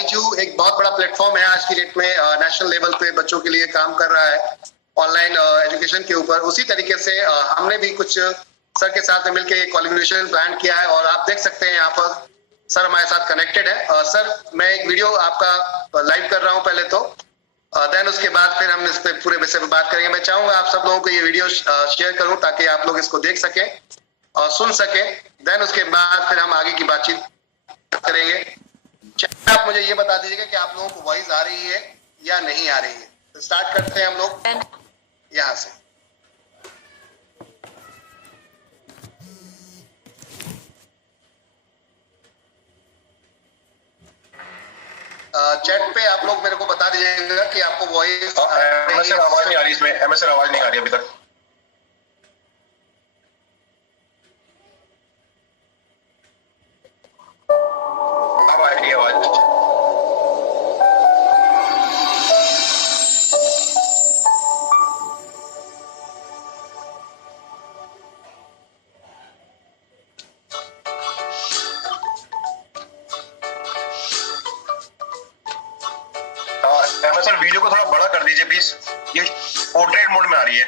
बाईजू एक बहुत बड़ा प्लेटफॉर्म है आज की डेट में, नेशनल लेवल पे बच्चों के लिए काम कर रहा है ऑनलाइन एजुकेशन के ऊपर। उसी तरीके से हमने भी कुछ सर के साथ में मिलकर एक कोलैबोरेशन प्लान किया है और आप देख सकते हैं यहाँ पर सर हमारे साथ कनेक्टेड है। सर मैं एक वीडियो आपका लाइव कर रहा हूँ पहले तो, देन उसके बाद फिर हम इस पे पूरे विषय पे बात करेंगे। मैं चाहूंगा आप सब लोगों को ये वीडियो शेयर करूं ताकि आप लोग इसको देख सकें और सुन सकें, देन उसके बाद फिर हम आगे की बातचीत करेंगे। आप मुझे ये बता दीजिएगा कि आप लोगों को वॉइस आ रही है या नहीं आ रही है। तो स्टार्ट करते हैं हम लोग यहाँ से। चैट पे आप लोग मेरे को बता दीजिएगा कि आपको वॉइस आवाज नहीं आ रही, इसमें एमएसआर आवाज नहीं आ रही अभी तक। अब आ रही है आवाज। एमएसआर वीडियो को थोड़ा बड़ा कर दीजिए प्लीज, ये पोर्ट्रेट मोड में आ रही है।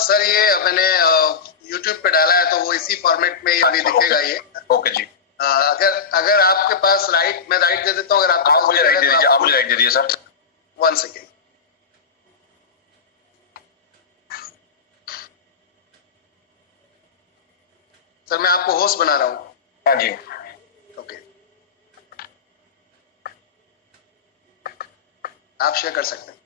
सर ये मैंने YouTube पे डाला है तो वो इसी फॉर्मेट में अभी दिखेगा ये। ओके जी। अगर आपके पास राइट, मैं राइट दे देता हूँ। अगर आप मुझे राइट दे दीजिए, आप मुझे राइट दे दीजिए सर। 1 सेकेंड। सर मैं आपको होस्ट बना रहा हूँ। हाँ जी। ओके, आप शेयर कर सकते हैं।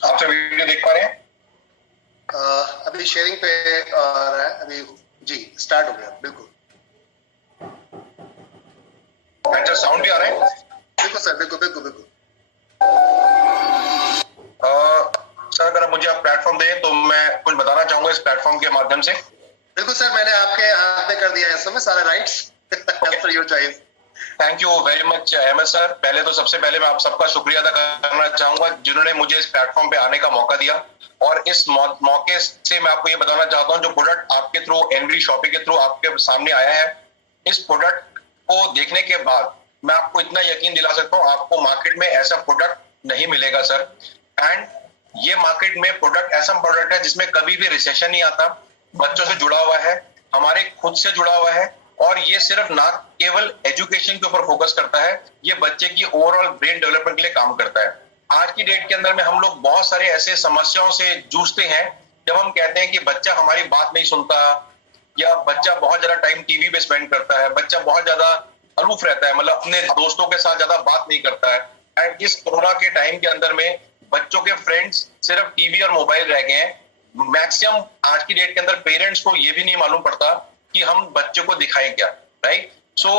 आप सब वीडियो देख पा रहे हैं? अभी शेयरिंग पे आ रहा है अभी जी, स्टार्ट हो गया। बिल्कुल अच्छा, साउंड भी आ रहा है? बिल्कुल सर, बिल्कुल बिल्कुल बिल्कुल। सर अगर मुझे आप प्लेटफॉर्म दें तो मैं कुछ बताना चाहूंगा इस प्लेटफॉर्म के माध्यम से। बिल्कुल सर, मैंने आपके हाथ में कर दिया है इस समय सारे rights. After your choice. Thank you very much MS sir. पहले तो सबसे पहले मैं आप सबका शुक्रिया अदा करना चाहूंगा जिन्होंने मुझे इस प्लेटफॉर्म पे आने का मौका दिया। और इस मौके से मैं आपको ये बताना चाहता हूँ, जो प्रोडक्ट आपके थ्रू एनवी शॉपिंग के थ्रू आपके सामने आया है, इस प्रोडक्ट को देखने के बाद मैं आपको इतना यकीन दिला सकता हूँ, आपको मार्केट में ऐसा प्रोडक्ट नहीं मिलेगा सर। एंड ये मार्केट में प्रोडक्ट ऐसा प्रोडक्ट है जिसमें कभी भी रिसेशन नहीं आता, बच्चों से जुड़ा हुआ है, हमारे खुद से जुड़ा हुआ है, और ये सिर्फ ना केवल एजुकेशन के ऊपर फोकस करता है, ये बच्चे की ओवरऑल ब्रेन डेवलपमेंट के लिए काम करता है। आज की डेट के अंदर में हम लोग बहुत सारे ऐसे समस्याओं से जूझते हैं जब हम कहते हैं कि बच्चा हमारी बात नहीं सुनता, या बच्चा बहुत ज्यादा टाइम टीवी पे स्पेंड करता है, बच्चा बहुत ज्यादा अलूफ रहता है, मतलब अपने दोस्तों के साथ ज्यादा बात नहीं करता है। एंड इस कोरोना के टाइम के अंदर में बच्चों के फ्रेंड्स सिर्फ टीवी और मोबाइल रह गए हैं। मैक्सिमम आज की डेट के अंदर पेरेंट्स को ये भी नहीं मालूम पड़ता कि हम बच्चों को दिखाएं क्या, राइट। सो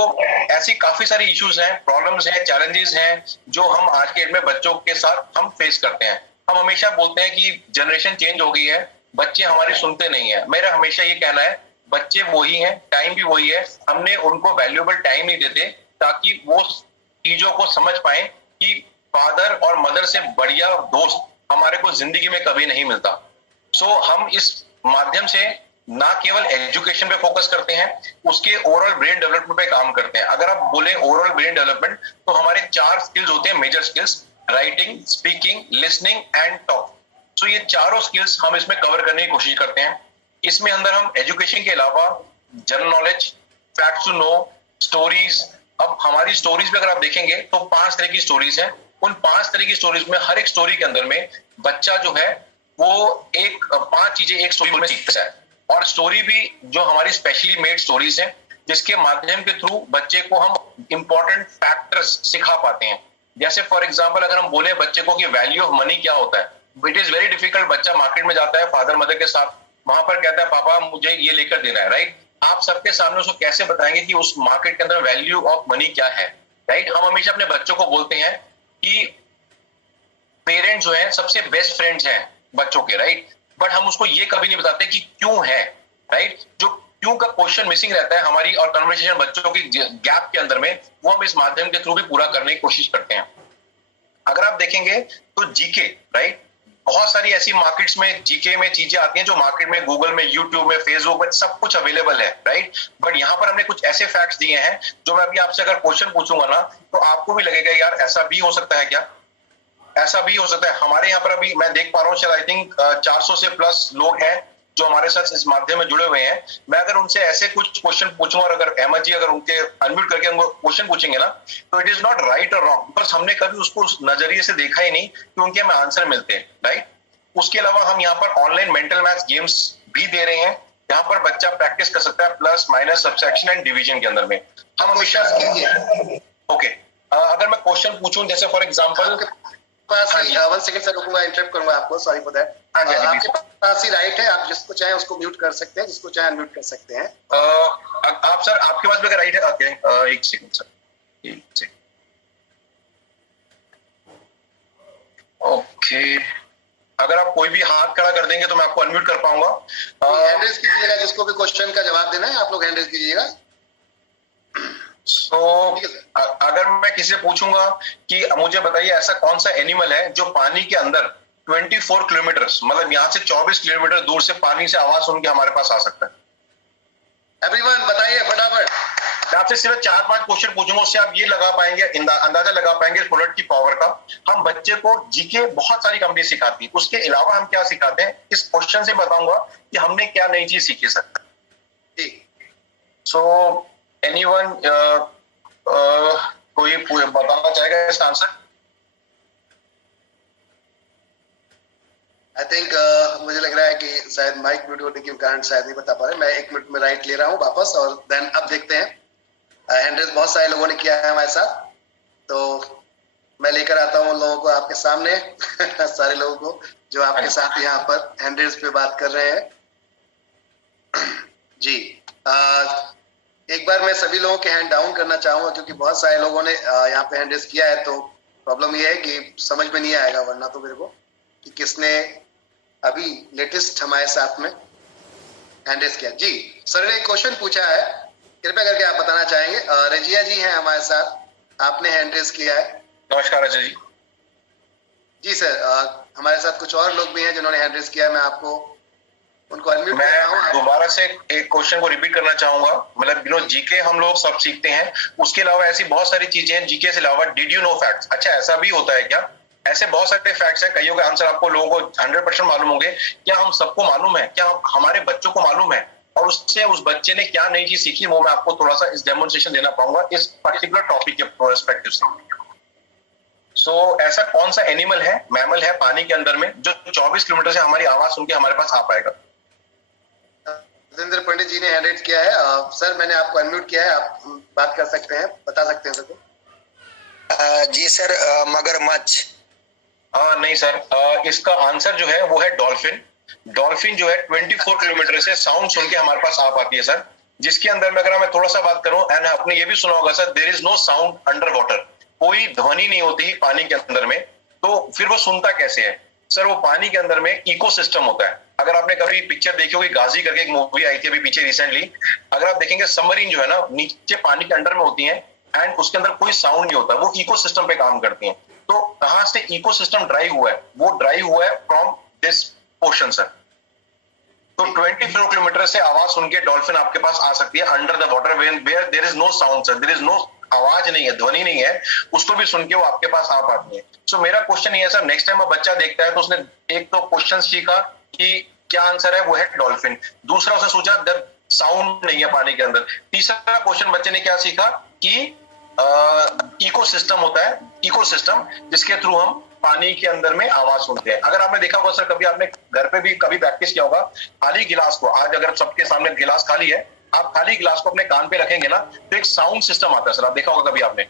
ऐसी काफी सारी इश्यूज हैं, प्रॉब्लम्स हैं, चैलेंजेस हैं जो हम आज के डेट में बच्चों के साथ हम फेस करते हैं। हम हमेशा बोलते हैं कि जनरेशन चेंज हो गई है, बच्चे हमारी सुनते नहीं है। मेरा हमेशा ये कहना है, बच्चे वही हैं, टाइम भी वही है, हमने उनको वैल्यूएबल टाइम नहीं देते ताकि वो चीजों को समझ पाए कि फादर और मदर से बढ़िया दोस्त हमारे को जिंदगी में कभी नहीं मिलता। सो हम इस माध्यम से ना केवल एजुकेशन पे फोकस करते हैं, उसके ओवरऑल ब्रेन डेवलपमेंट पे काम करते हैं। अगर आप बोले ओवरऑल ब्रेन डेवलपमेंट तो हमारे 4 स्किल्स होते हैं, major skills: writing, speaking, listening and talk. So ये चारों स्किल्स हम इसमें कवर करने की कोशिश करते हैं। इसमें अंदर हम एजुकेशन के अलावा general knowledge, facts to know, stories. अब हमारी स्टोरीज में अगर आप देखेंगे तो 5 तरह की स्टोरीज हैं। उन 5 तरह की स्टोरीज में हर एक स्टोरी के अंदर में बच्चा जो है वो 5 चीजें एक स्टोरी में सीखता है। और स्टोरी भी जो हमारी स्पेशली मेड स्टोरीज हैं, जिसके माध्यम के थ्रू बच्चे को हम इंपॉर्टेंट फैक्टर्स सिखा पाते हैं। जैसे फॉर एग्जांपल अगर हम बोले बच्चे को कि वैल्यू ऑफ मनी क्या होता है, इट इज वेरी डिफिकल्ट। बच्चा मार्केट में जाता है फादर मदर के साथ, वहां पर कहता है पापा मुझे ये लेकर देना है, राइट। आप सबके सामने उसको कैसे बताएंगे कि उस मार्केट के अंदर वैल्यू ऑफ मनी क्या है, राइट। हम हमेशा अपने बच्चों को बोलते हैं कि पेरेंट्स जो है सबसे बेस्ट फ्रेंड्स हैं बच्चों के, राइट, बट हम उसको ये कभी नहीं बताते कि क्यों है, राइट, जो क्यों का क्वेश्चन मिसिंग रहता है हमारी और कन्वर्सेशन बच्चों की गैप के अंदर में, वो हम इस माध्यम के थ्रू भी पूरा करने की कोशिश करते हैं। अगर आप देखेंगे तो जीके, राइट, बहुत सारी ऐसी मार्केट्स में जीके में चीजें आती हैं जो मार्केट में गूगल में, यूट्यूब में, फेसबुक में सब कुछ अवेलेबल है, राइट, बट यहाँ पर हमने कुछ ऐसे फैक्ट्स दिए हैं जो मैं अभी आपसे अगर क्वेश्चन पूछूंगा ना तो आपको भी लगेगा यार ऐसा भी हो सकता है क्या, ऐसा भी हो सकता है। हमारे यहाँ पर अभी मैं देख पा रहा हूँ शायद आई थिंक 400 से प्लस लोग हैं जो हमारे साथ इस माध्यम में जुड़े हुए हैं। मैं अगर उनसे ऐसे कुछ क्वेश्चन पूछूंगा और अगर अहमद जी अगर उनके अनम्यूट करके उनको क्वेश्चन पूछेंगे ना तो इट इज नॉट राइट और रॉन्ग, बिकॉज हमने कभी उसको उस नजरिए से देखा ही नहीं कि उनके हमें आंसर मिलते हैं, राइट। उसके अलावा हम यहाँ पर ऑनलाइन मेंटल मैथ्स गेम्स भी दे रहे हैं, यहाँ पर बच्चा प्रैक्टिस कर सकता है plus minus subtraction and division के अंदर में। हम हमेशा ओके अगर मैं क्वेश्चन पूछूं जैसे for example, one second sir रुकूंगा, इंटरप्ट करूंगा आपको, सॉरी फॉर दैट। आपके पास ही राइट है, आप जिसको चाहे उसको म्यूट कर सकते हैं, जिसको चाहे अनम्यूट कर सकते हैं। आप सर आपके पास भी अगर राइट है, ओके एक सेकंड सर, एक सेकंड, ओके अगर आप कोई भी हाथ खड़ा कर देंगे तो मैं आपको अनम्यूट कर पाऊंगा। हैंड रेज कीजिएगा, जिसको भी क्वेश्चन का जवाब देना है आप लोग हैंड रेज कीजिएगा। अगर मैं किसी से पूछूंगा कि मुझे बताइए ऐसा कौन सा एनिमल है जो पानी के अंदर 24 किलोमीटर, मतलब यहाँ से 24 किलोमीटर दूर से पानी से आवाज सुन के हमारे पास आ सकता है। एवरीवन बताइए फटाफट। मैं आपसे सिर्फ 4-5 क्वेश्चन पूछूंगा, उससे आप ये लगा पाएंगे, अंदाजा लगा पाएंगे इस प्रोडक्ट की पावर का। हम बच्चे को जीके बहुत सारी कंपनी सिखाती है, उसके अलावा हम क्या सिखाते हैं इस क्वेश्चन से बताऊंगा कि हमने क्या नई चीज सीखी सर। सो एनीवन कोई बताना चाहेगा इसका आंसर? आई थिंक मुझे लग रहा है कि शायद माइक म्यूट होने के कारण शायद नहीं बता पा रहे। मैं 1 मिनट में राइट ले रहा हूँ वापस और देन अब देखते हैं। हैंड रेज बहुत सारे लोगों ने किया है हमारे साथ, तो मैं लेकर आता हूँ लोगों को आपके सामने सारे लोगों को जो आपके साथ यहाँ पर हैंड रेज पे बात कर रहे हैं जी। एक बार मैं सभी लोगों के हैंड डाउन करना चाहूंगा क्योंकि बहुत सारे लोगों ने यहाँ पे हैंड रेज किया है, तो प्रॉब्लम ये है कि समझ में नहीं आएगा वरना तो मेरे को कि किसने अभी लेटेस्ट हमारे साथ में हैंड रेज किया। जी सर ने एक क्वेश्चन पूछा है, कृपया करके आप बताना चाहेंगे। रजिया जी हैं हमारे साथ, आपने हैंड रेज किया है। नमस्कार रजिया जी। जी सर, हमारे साथ कुछ और लोग भी हैं जिन्होंने हैंड रेज किया है, मैं आपको उनको अनम्यूट कर रहा हूं। दोबारा से एक क्वेश्चन को रिपीट करना चाहूंगा, मतलब जीके हम लोग सब सीखते हैं, उसके अलावा ऐसी बहुत सारी चीजें हैं जीके से अलावा। डिड यू नो फैक्ट्स, अच्छा ऐसा भी होता है क्या? ऐसे बहुत सारे फैक्ट्स हैं, कईयों के आंसर आपको लोगों को 100% मालूम होंगे। क्या हम सबको मालूम है? क्या हमारे बच्चों को मालूम है? और उससे उस बच्चे ने क्या नई चीज सीखी, वो मैं आपको थोड़ा सा इस डेमोन्स्ट्रेशन देना पाऊंगा इस पर्टिकुलर टॉपिक के पर्सपेक्टिव से। सो ऐसा कौन सा एनिमल है, मैमल है पानी के अंदर में जो 24 किलोमीटर से हमारी आवाज सुन के हमारे पास आ पाएगा? राजेंद्र पंडित जी ने हैंड रेज किया है। सर मैंने आपको अनम्यूट किया है, आप बात कर सकते हैं, बता सकते हैं सर। जी सर, मगरमच्छ। नहीं सर, इसका आंसर जो है वो है डॉल्फिन। डॉल्फिन जो है 24 किलोमीटर से साउंड सुन के हमारे पास आ पाती है सर, जिसके अंदर में अगर मैं थोड़ा सा बात करूं, एंड आपने ये भी सुना होगा sir, there is no sound under water, कोई ध्वनि नहीं होती पानी के अंदर में। तो फिर वो सुनता कैसे है सर? वो पानी के अंदर में इकोसिस्टम होता है। अगर आपने कभी पिक्चर देखी होगी, गाजी करके एक मूवी आई थी अभी पीछे रिसेंटली, अगर आप देखेंगे सबमरीन जो है ना नीचे पानी के अंडर में होती है एंड उसके अंदर कोई साउंड नहीं होता, वो इकोसिस्टम पे काम करती हैं। तो कहां से इकोसिस्टम ड्राइव हुआ है? वो ड्राइव हुआ है फ्रॉम दिस ओशन सर। तो 24 किलोमीटर से आवाज सुन के डॉल्फिन आपके पास आ सकती है under the water where there is no sound sir, there is no, आवाज नहीं है, ध्वनि नहीं है, उसको भी सुन के वो आपके पास आ पाती है। सो मेरा क्वेश्चन ये है सर, नेक्स्ट टाइम बच्चा देखता है तो उसने एक तो क्वेश्चन सीखा कि क्या आंसर है, वो है डॉल्फिन। दूसरा उसने सोचा जब साउंड नहीं है पानी के अंदर। तीसरा क्वेश्चन बच्चे ने क्या सीखा कि इकोसिस्टम होता है, इकोसिस्टम जिसके थ्रू हम पानी के अंदर में आवाज सुनते हैं। अगर आपने देखा होगा सर, कभी आपने घर पे भी कभी प्रैक्टिस किया होगा, खाली गिलास को, आज अगर सबके सामने गिलास खाली है, आप खाली गिलास को अपने कान पे रखेंगे ना तो एक साउंड सिस्टम आता है सर, आप देखा होगा कभी आपने,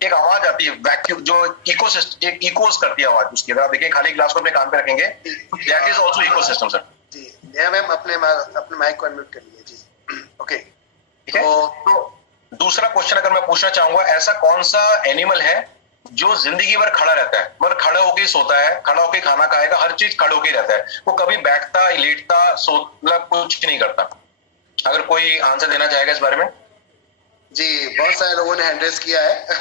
एक आवाज आती है वैक्यूम जो इकोसिस्टम, एक इकोस करती है आवाज उसकी। अगर आप देखें खाली गिलास को अपने कान पे रखेंगे, that is also ecosystem sir. जी मैम, अपने माइक को अनम्यूट कर लीजिए जी। ओके, ठीक है। तो दूसरा क्वेश्चन अगर मैं पूछना चाहूंगा, ऐसा कौन सा एनिमल है जो जिंदगी भर खड़ा रहता है, मतलब खड़ा होके सोता है, खड़ा होके खाना खाएगा, हर चीज खड़े होके रहता है, वो कभी बैठता लेटता मतलब कुछ नहीं करता। अगर कोई आंसर देना चाहेगा इस बारे में? जी, बहुत सारे लोगों ने हैंड रेज किया है।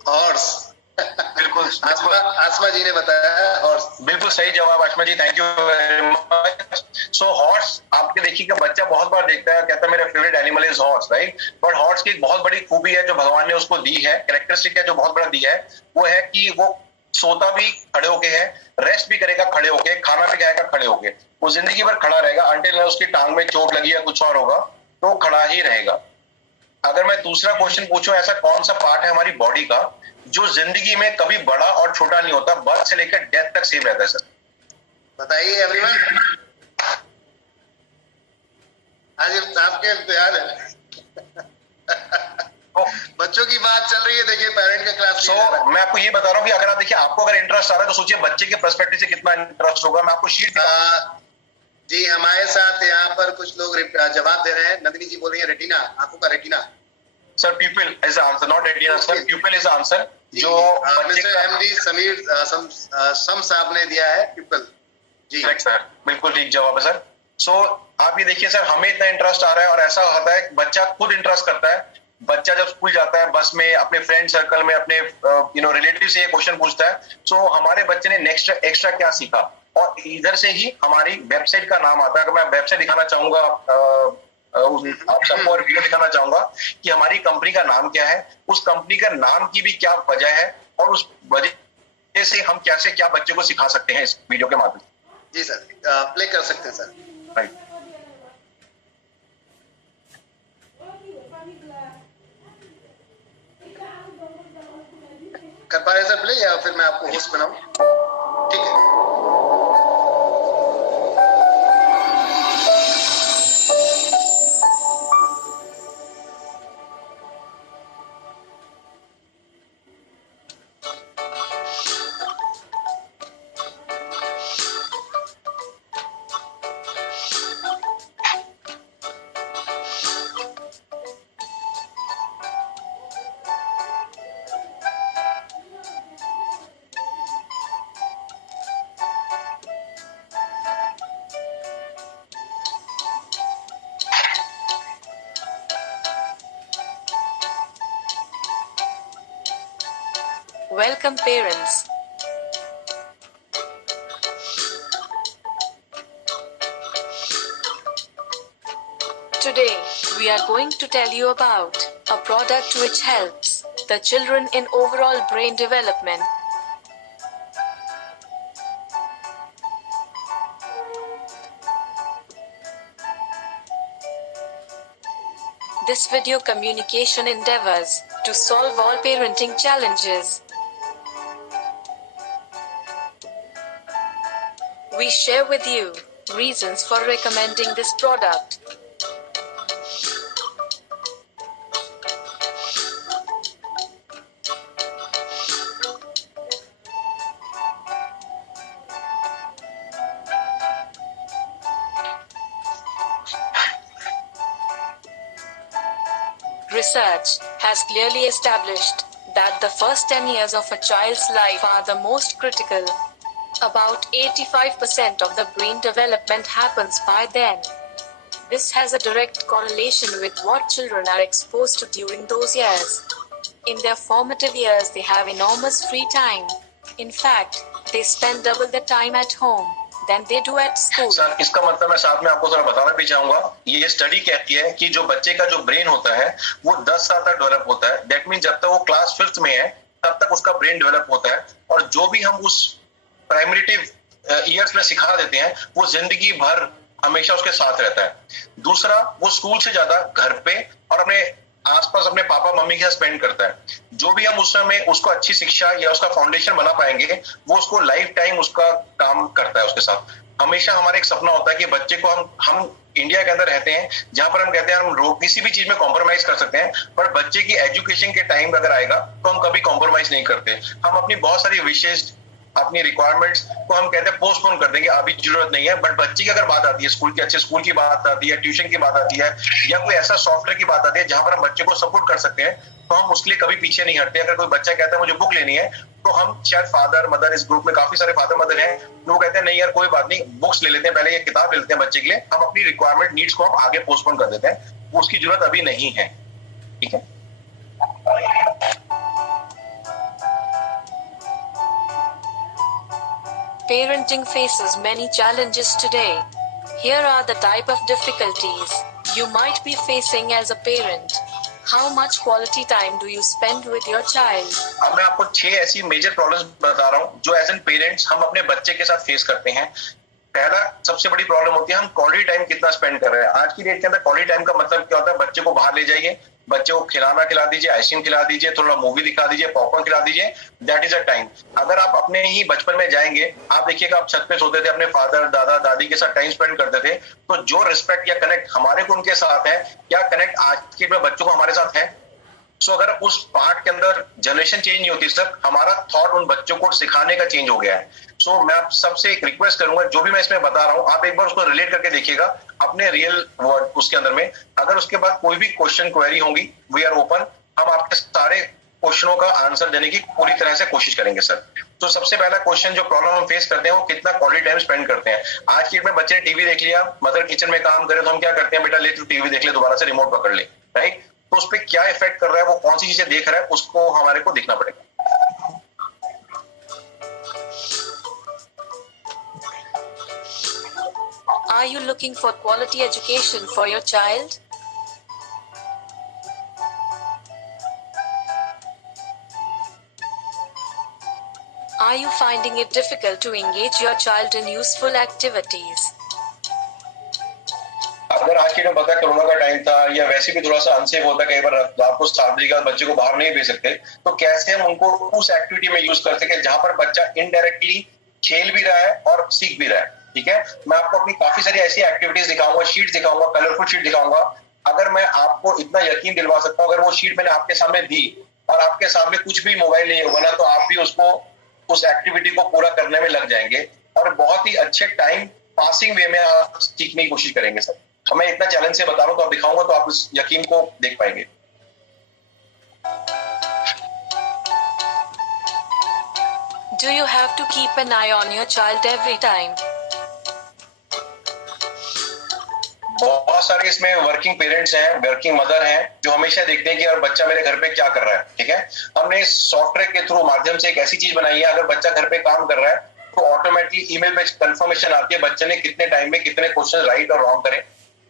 हॉर्स। बिल्कुल आसमा जी ने बताया है हॉर्स। बिल्कुल सही जवाब Asma ji, thank you very much. So horse, आपके देखिएगा बच्चा बहुत बार देखता है, कहता है मेरा favourite animal is horse, right? But horse की एक बहुत बड़ी खूबी है जो भगवान ने उसको दी है, कैरेक्टरिस्टिक है जो बहुत बड़ा दी है, वो है कि वो सोता भी खड़े होके है, रेस्ट भी करेगा खड़े होके, खाना भी खाएगा खड़े होके, वो जिंदगी भर खड़ा रहेगा अंटिल उसकी टांग में चोट लगी या कुछ और होगा तो खड़ा ही रहेगा। अगर मैं दूसरा क्वेश्चन पूछूं, ऐसा कौन सा पार्ट है हमारी बॉडी का जो जिंदगी में कभी बड़ा और छोटा नहीं होता, बर्थ से लेकर डेथ तक सेम रहता है सर? बताइए एवरीवन। आज आपके तैयार है। बच्चों की बात चल रही है, देखिए पेरेंट का क्लास। मैं आपको ये बता रहा हूँ कि अगर आप देखिए, आपको अगर इंटरेस्ट आ रहा है तो सोचिए बच्चे के पर्सपेक्टिव से कितना इंटरेस्ट होगा। मैं आपको शीट जी, हमारे साथ यहाँ पर कुछ लोग जवाब दे रहे हैं। नंदिनी जी बोल रही है रेटिना, आंखों का retina. Sir प्यूपिल is answer, not retina sir, प्यूपिल is answer. जो मिस्टर एमडी समीर सम साहब ने दिया है प्यूपिल। जी सर, बिल्कुल ठीक जवाब है सर। सो आप ये देखिए सर, हमें इतना इंटरेस्ट आ रहा है और ऐसा होता है बच्चा खुद इंटरेस्ट करता है। बच्चा जब स्कूल जाता है बस में, अपने फ्रेंड सर्कल में, अपने रिलेटिव से ये क्वेश्चन पूछता है, सो हमारे बच्चे ने नेक्स्ट एक्स्ट्रा क्या सीखा, और इधर से ही हमारी वेबसाइट का नाम आता है। अगर मैं वेबसाइट दिखाना चाहूंगा आप सबको और वीडियो दिखाना चाहूंगा कि हमारी कंपनी का नाम क्या है, उस कंपनी का नाम की भी क्या वजह है, और उस वजह से हम कैसे क्या बच्चे को सिखा सकते हैं इस वीडियो के माध्यम से। जी सर, प्ले कर सकते हैं सर। राइट, कर पा रहे सर प्ले, या फिर मैं आपको होस्ट बनाऊं? ठीक है। Welcome parents. Today, we are going to tell you about a product which helps the children in overall brain development. This video communication endeavors to solve all parenting challenges. We share with you reasons for recommending this product. Research has clearly established that the first 10 years of a child's life are the most critical. About 85% of the brain development happens by then. This has a direct correlation with what children are exposed to during those years. In their formative years, they have enormous free time. In fact, they spend double the time at home than they do at school. Sir, इसका मतलब मैं साथ में आपको थोड़ा बताना भी चाहूंगा। ये स्टडी कहती है कि जो बच्चे का जो ब्रेन होता है वो 10 साल तक डेवलप होता है। दैट मीन जब तक वो क्लास 5th में है तब तक उसका ब्रेन डेवलप होता है, और जो भी हम उस प्राइमरीटिव ईयर्स में सिखा देते हैं वो जिंदगी भर हमेशा उसके साथ रहता है। दूसरा, वो स्कूल से ज्यादा घर पे और अपने आसपास अपने पापा मम्मी के साथ स्पेंड करता है। जो भी हम उस समय उसको अच्छी शिक्षा या उसका फाउंडेशन बना पाएंगे वो उसको लाइफ टाइम उसका काम करता है उसके साथ। हमेशा हमारा एक सपना होता है कि बच्चे को हम इंडिया के अंदर रहते हैं जहां पर हम कहते हैं हम किसी भी चीज में कॉम्प्रोमाइज कर सकते हैं, पर बच्चे की एजुकेशन के टाइम अगर आएगा तो हम कभी कॉम्प्रोमाइज नहीं करते। हम अपनी बहुत सारी विशेष अपनी रिक्वायरमेंट्स को हम कहते हैं पोस्टपोन कर देंगे, अभी जरूरत नहीं है। बट बच्चे की अगर बात आती है, स्कूल की, अच्छे स्कूल की बात आती है, ट्यूशन की बात आती है, या कोई ऐसा सॉफ्टवेयर की बात आती है जहां पर हम बच्चे को सपोर्ट कर सकते हैं, तो हम उसके लिए कभी पीछे नहीं हटते। अगर कोई बच्चा कहता है मुझे बुक लेनी है, तो हम शायद फादर मदर, इस ग्रुप में काफी सारे फादर मदर हैं, वो कहते हैं नहीं यार कोई बात नहीं, बुक्स ले लेते हैं, पहले ये किताब ले लेते हैं बच्चे के लिए, हम अपनी रिक्वायरमेंट नीड्स को हम आगे पोस्टपोन कर देते हैं, उसकी जरूरत अभी नहीं है। ठीक है। Parenting faces many challenges today. Here are the type of difficulties you might be facing as a parent. How much quality time do you spend with your child? अब मैं आपको 6 ऐसी मेजर प्रॉब्लम्स बता रहा हूँ जो एज एन पेरेंट्स हम अपने बच्चे के साथ फेस करते हैं। पहला सबसे बड़ी प्रॉब्लम होती है हम क्वालिटी टाइम कितना स्पेंड कर रहे हैं। आज की डेट के अंदर क्वालिटी टाइम का मतलब क्या होता है, बच्चे को बाहर ले जाइए, बच्चे को खिलाना खिला दीजिए, आइसक्रीम खिला दीजिए, थोड़ा मूवी दिखा दीजिए, पॉपकॉर्न खिला दीजिए, दैट इज अ टाइम। अगर आप अपने ही बचपन में जाएंगे, आप देखिएगा आप छत पे सोते थे, अपने फादर दादा दादी के साथ टाइम स्पेंड करते थे, तो जो रिस्पेक्ट या कनेक्ट हमारे को उनके साथ है, क्या कनेक्ट आज के बच्चों को हमारे साथ है? सो अगर उस पार्ट के अंदर जनरेशन चेंज नहीं होती सर, हमारा थॉट उन बच्चों को सिखाने का चेंज हो गया है। सो मैं आप सबसे एक रिक्वेस्ट करूंगा, जो भी मैं इसमें बता रहा हूं, आप एक बार उसको रिलेट करके देखिएगा अपने रियल वर्ड उसके अंदर में। अगर उसके बाद कोई भी क्वेश्चन क्वेरी होंगी, वी आर ओपन, हम आपके सारे क्वेश्चनों का आंसर देने की पूरी तरह से कोशिश करेंगे सर। तो सबसे पहला क्वेश्चन जो प्रॉब्लम हम फेस करते हैं वो कितना क्वालिटी टाइम स्पेंड करते हैं। आज की डेट में बच्चे ने टीवी देख लिया, मदर किचन में काम करे तो हम क्या करते हैं, बेटा ले तू टीवी देख ले, दोबारा से रिमोट पकड़ ले, राइट? तो उस पर क्या इफेक्ट कर रहा है, वो कौन सी चीजें देख रहा है, उसको हमारे को देखना पड़ेगा। Are you looking for quality education for your child? Are you finding it difficult to engage your child in useful activities? अगर आज की डेट में पता है कोरोना का टाइम था या वैसे भी थोड़ा सा अनसेफ होता है, कई बार रात को 7 बजे के बाद बच्चे को बाहर नहीं भेज सकते, तो कैसे हम उनको उस एक्टिविटी में यूज कर सके जहां पर बच्चा इनडायरेक्टली खेल भी रहा है और सीख भी रहा है। ठीक है, मैं आपको अपनी काफी सारी ऐसी एक्टिविटीज दिखाऊंगा, शीट दिखाऊंगा, कलरफुल शीट दिखाऊंगा। अगर मैं आपको इतना यकीन दिलवा सकता हूँ, अगर वो शीट मैंने आपके सामने दी और आपके सामने कुछ भी मोबाइल नहीं होगा ना, तो आप भी उसको उस एक्टिविटी को पूरा करने में लग जाएंगे और बहुत ही अच्छे टाइम पासिंग वे में आप सीखने की कोशिश करेंगे सर। मैं इतना चैलेंज से बता रहा हूँ, तो आप दिखाऊंगा तो आप उस यकीन को देख पाएंगे। Do you have to keep an eye on your child every time? बहुत सारे इसमें वर्किंग पेरेंट्स हैं, वर्किंग मदर हैं, जो हमेशा देखते हैं कि यार बच्चा मेरे घर पे क्या कर रहा है। ठीक है, हमने इस सॉफ्टवेयर के थ्रू माध्यम से एक ऐसी चीज बनाई है, अगर बच्चा घर पे काम कर रहा है तो ऑटोमेटिकली ईमेल पे कंफर्मेशन आती है बच्चे ने कितने टाइम में कितने क्वेश्चन राइट और रॉन्ग करे,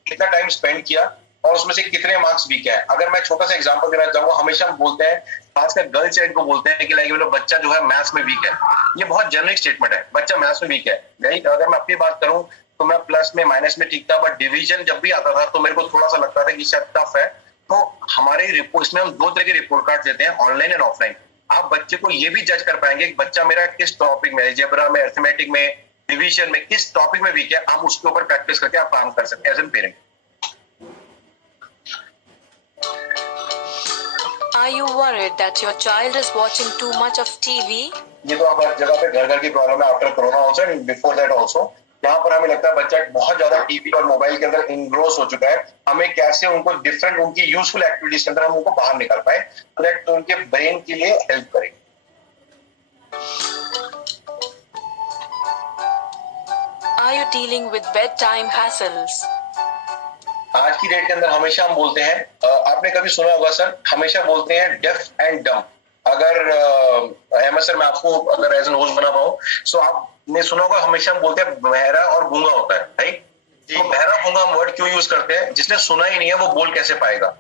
कितना टाइम स्पेंड किया और उसमें से कितने मार्क्स वीक है। अगर मैं छोटा सा एग्जांपल देना चाहूंगा, हमेशा हम बोलते हैं, खासकर गर्ल चाइल्ड को बोलते हैं कि लाइक बच्चा जो है मैथ्स में वीक है। ये बहुत जेनरिक स्टेटमेंट है, बच्चा मैथ्स में वीक है। राइट, अगर मैं अपनी बात करूं तो मैं प्लस में माइनस में ठीक था, बट डिवीजन जब भी आता था तो मेरे को थोड़ा सा लगता था कि शायद टफ है। तो हमारे रिपोर्ट इसमें हम 2 तरह के रिपोर्ट कार्ड देते हैं, ऑनलाइन एंड ऑफलाइन। आप बच्चे को ये भी जज कर पाएंगे कि बच्चा मेरा किस टॉपिक में, अलजेब्रा में, अरिथमेटिक में, डिवीजन में, किस टॉपिक में वीक है। आप उसके ऊपर प्रैक्टिस करके आप काम कर सकते हैं as an parent. Are you worried that your child is watching too much of TV? ये तो आप हर जगह पे घर घर की प्रॉब्लम है, after corona also and before that also. यहाँ पर हमें लगता है बच्चा बहुत ज्यादा टीवी और मोबाइल के अंदर इनग्रोस हो चुका है। हमें कैसे उनको डिफरेंट उनकी यूजफुल एक्टिविटीज के अंदर हम उनको बाहर निकाल पाए, तो दैट उनके ब्रेन के लिए हेल्प करे। Are you dealing with bedtime hassles? आज की डेट के अंदर हमेशा हम बोलते हैं, आपने कभी सुना होगा सर, हमेशा बोलते हैं डेफ एंड डम। अगर अहमद सर मैं आपको अगर एज एन होस्ट बना पाऊं, सो आपने सुना होगा हमेशा हम बोलते हैं बहरा और गूंगा होता है, राइट? तो बहरा गूंगा हम वर्ड क्यों यूज करते हैं? जिसने सुना ही नहीं है वो बोल कैसे पाएगा?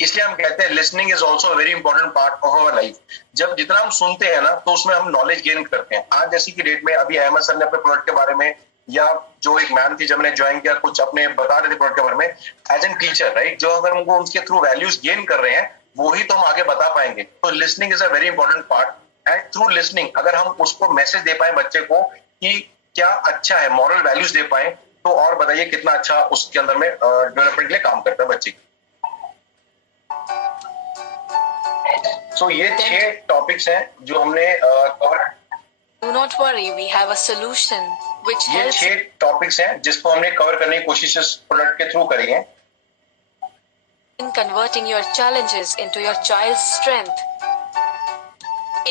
इसलिए हम कहते हैं listening is also a very important part of our life. जब जितना हम सुनते हैं ना, तो उसमें हम नॉलेज गेन करते हैं। आज जैसी की डेट में, अभी अहमद सर ने अपने प्रोडक्ट के बारे में, या जो एक मैम थी जब मैंने ज्वाइन किया, कुछ अपने बता रहे थे प्रोडक्ट के बारे में, एज एन टीचर, राइट? जो अगर हमको उनके थ्रू वैल्यूज गेन कर रहे हैं, वो ही तो हम आगे बता पाएंगे। तो listening is a very important part and through listening अगर हम उसको मैसेज दे पाए बच्चे को कि क्या अच्छा है, मॉरल वैल्यूज दे पाए, तो और बताइए कितना अच्छा उसके अंदर में डेवलपमेंट के लिए काम करता है बच्चे की। सो ये 6 टॉपिक्स हैं जो हमने cover. Do not worry, we have a solution which ये helps 6 टॉपिक्स हैं जिसको हमने कवर करने की कोशिश इस प्रोडक्ट के थ्रू करी है। in converting your challenges into your child's strength.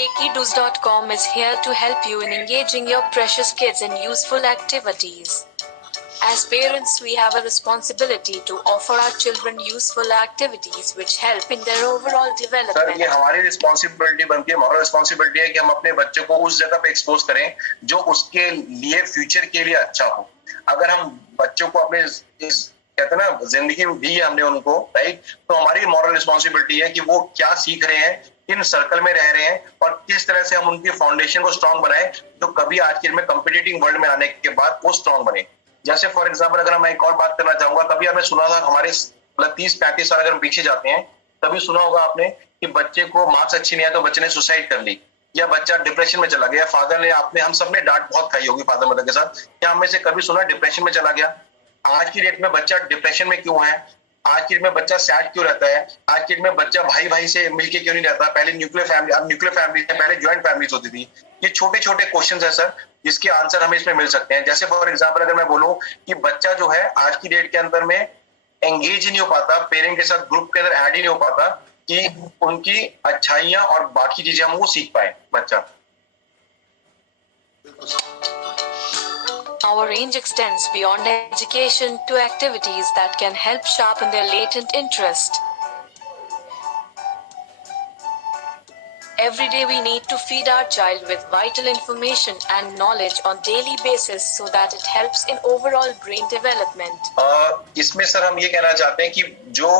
Akidoos.com is here to help you in engaging your precious kids in useful activities. As parents, we have a responsibility to offer our children useful activities which help in their overall sir, development. ये हमारी responsibility बनती है, moral responsibility है कि हम अपने बच्चे को उस जगह पे एक्सपोज करें जो उसके लिए फ्यूचर के लिए अच्छा हो। अगर हम बच्चों को अपने इस कहते हैं ना जिंदगी में दी है हमने उनको, राइट, तो हमारी मॉरल रिस्पॉन्सिबिलिटी है कि वो क्या सीख रहे हैं, किन सर्कल में रह रहे हैं और किस तरह से हम उनकी फाउंडेशन को स्ट्रांग बनाएं तो कभी आज के में कॉम्पिटिटिव वर्ल्ड में आने के बाद वो स्ट्रांग बने। जैसे फॉर एग्जांपल अगर मैं एक और बात करना चाहूंगा, कभी आपने सुना था हमारे 30-35 साल अगर हम पीछे जाते हैं, तभी सुना होगा आपने कि बच्चे को मार्क्स अच्छी नहीं आए तो बच्चे ने सुसाइड कर ली, या बच्चा डिप्रेशन में चला गया, फादर ने आपने हम सब ने डांट बहुत खाई होगी फादर मदर के साथ, क्या हम में से कभी सुना डिप्रेशन में चला गया? आज की डेट में बच्चा डिप्रेशन में क्यों है? आज की डेट में बच्चा सैड क्यों रहता है? आज की डेट में बच्चा भाई भाई से मिलके क्यों नहीं रहता? पहले न्यूक्लियर फैमिली, अब न्यूक्लियर फैमिली है, पहले ज्वाइंट फैमिलीज होती थी। ये छोटे छोटे क्वेश्चंस है सर जिसके आंसर हमें इसमें मिल सकते हैं। जैसे फॉर एग्जांपल अगर मैं बोलूं कि बच्चा जो है आज की डेट के अंदर में एंगेज ही नहीं हो पाता, पेरेंट के साथ ग्रुप के अंदर ऐड ही नहीं हो पाता कि उनकी अच्छाइयां और बाकी चीजें हम वो सीख पाए बच्चा। Our range extends beyond education to activities that can help sharpen their latent interest. Every day we need to feed our child with vital information and knowledge on daily basis so that it helps in overall brain development. इसमें sir हम ये कहना चाहते हैं कि जो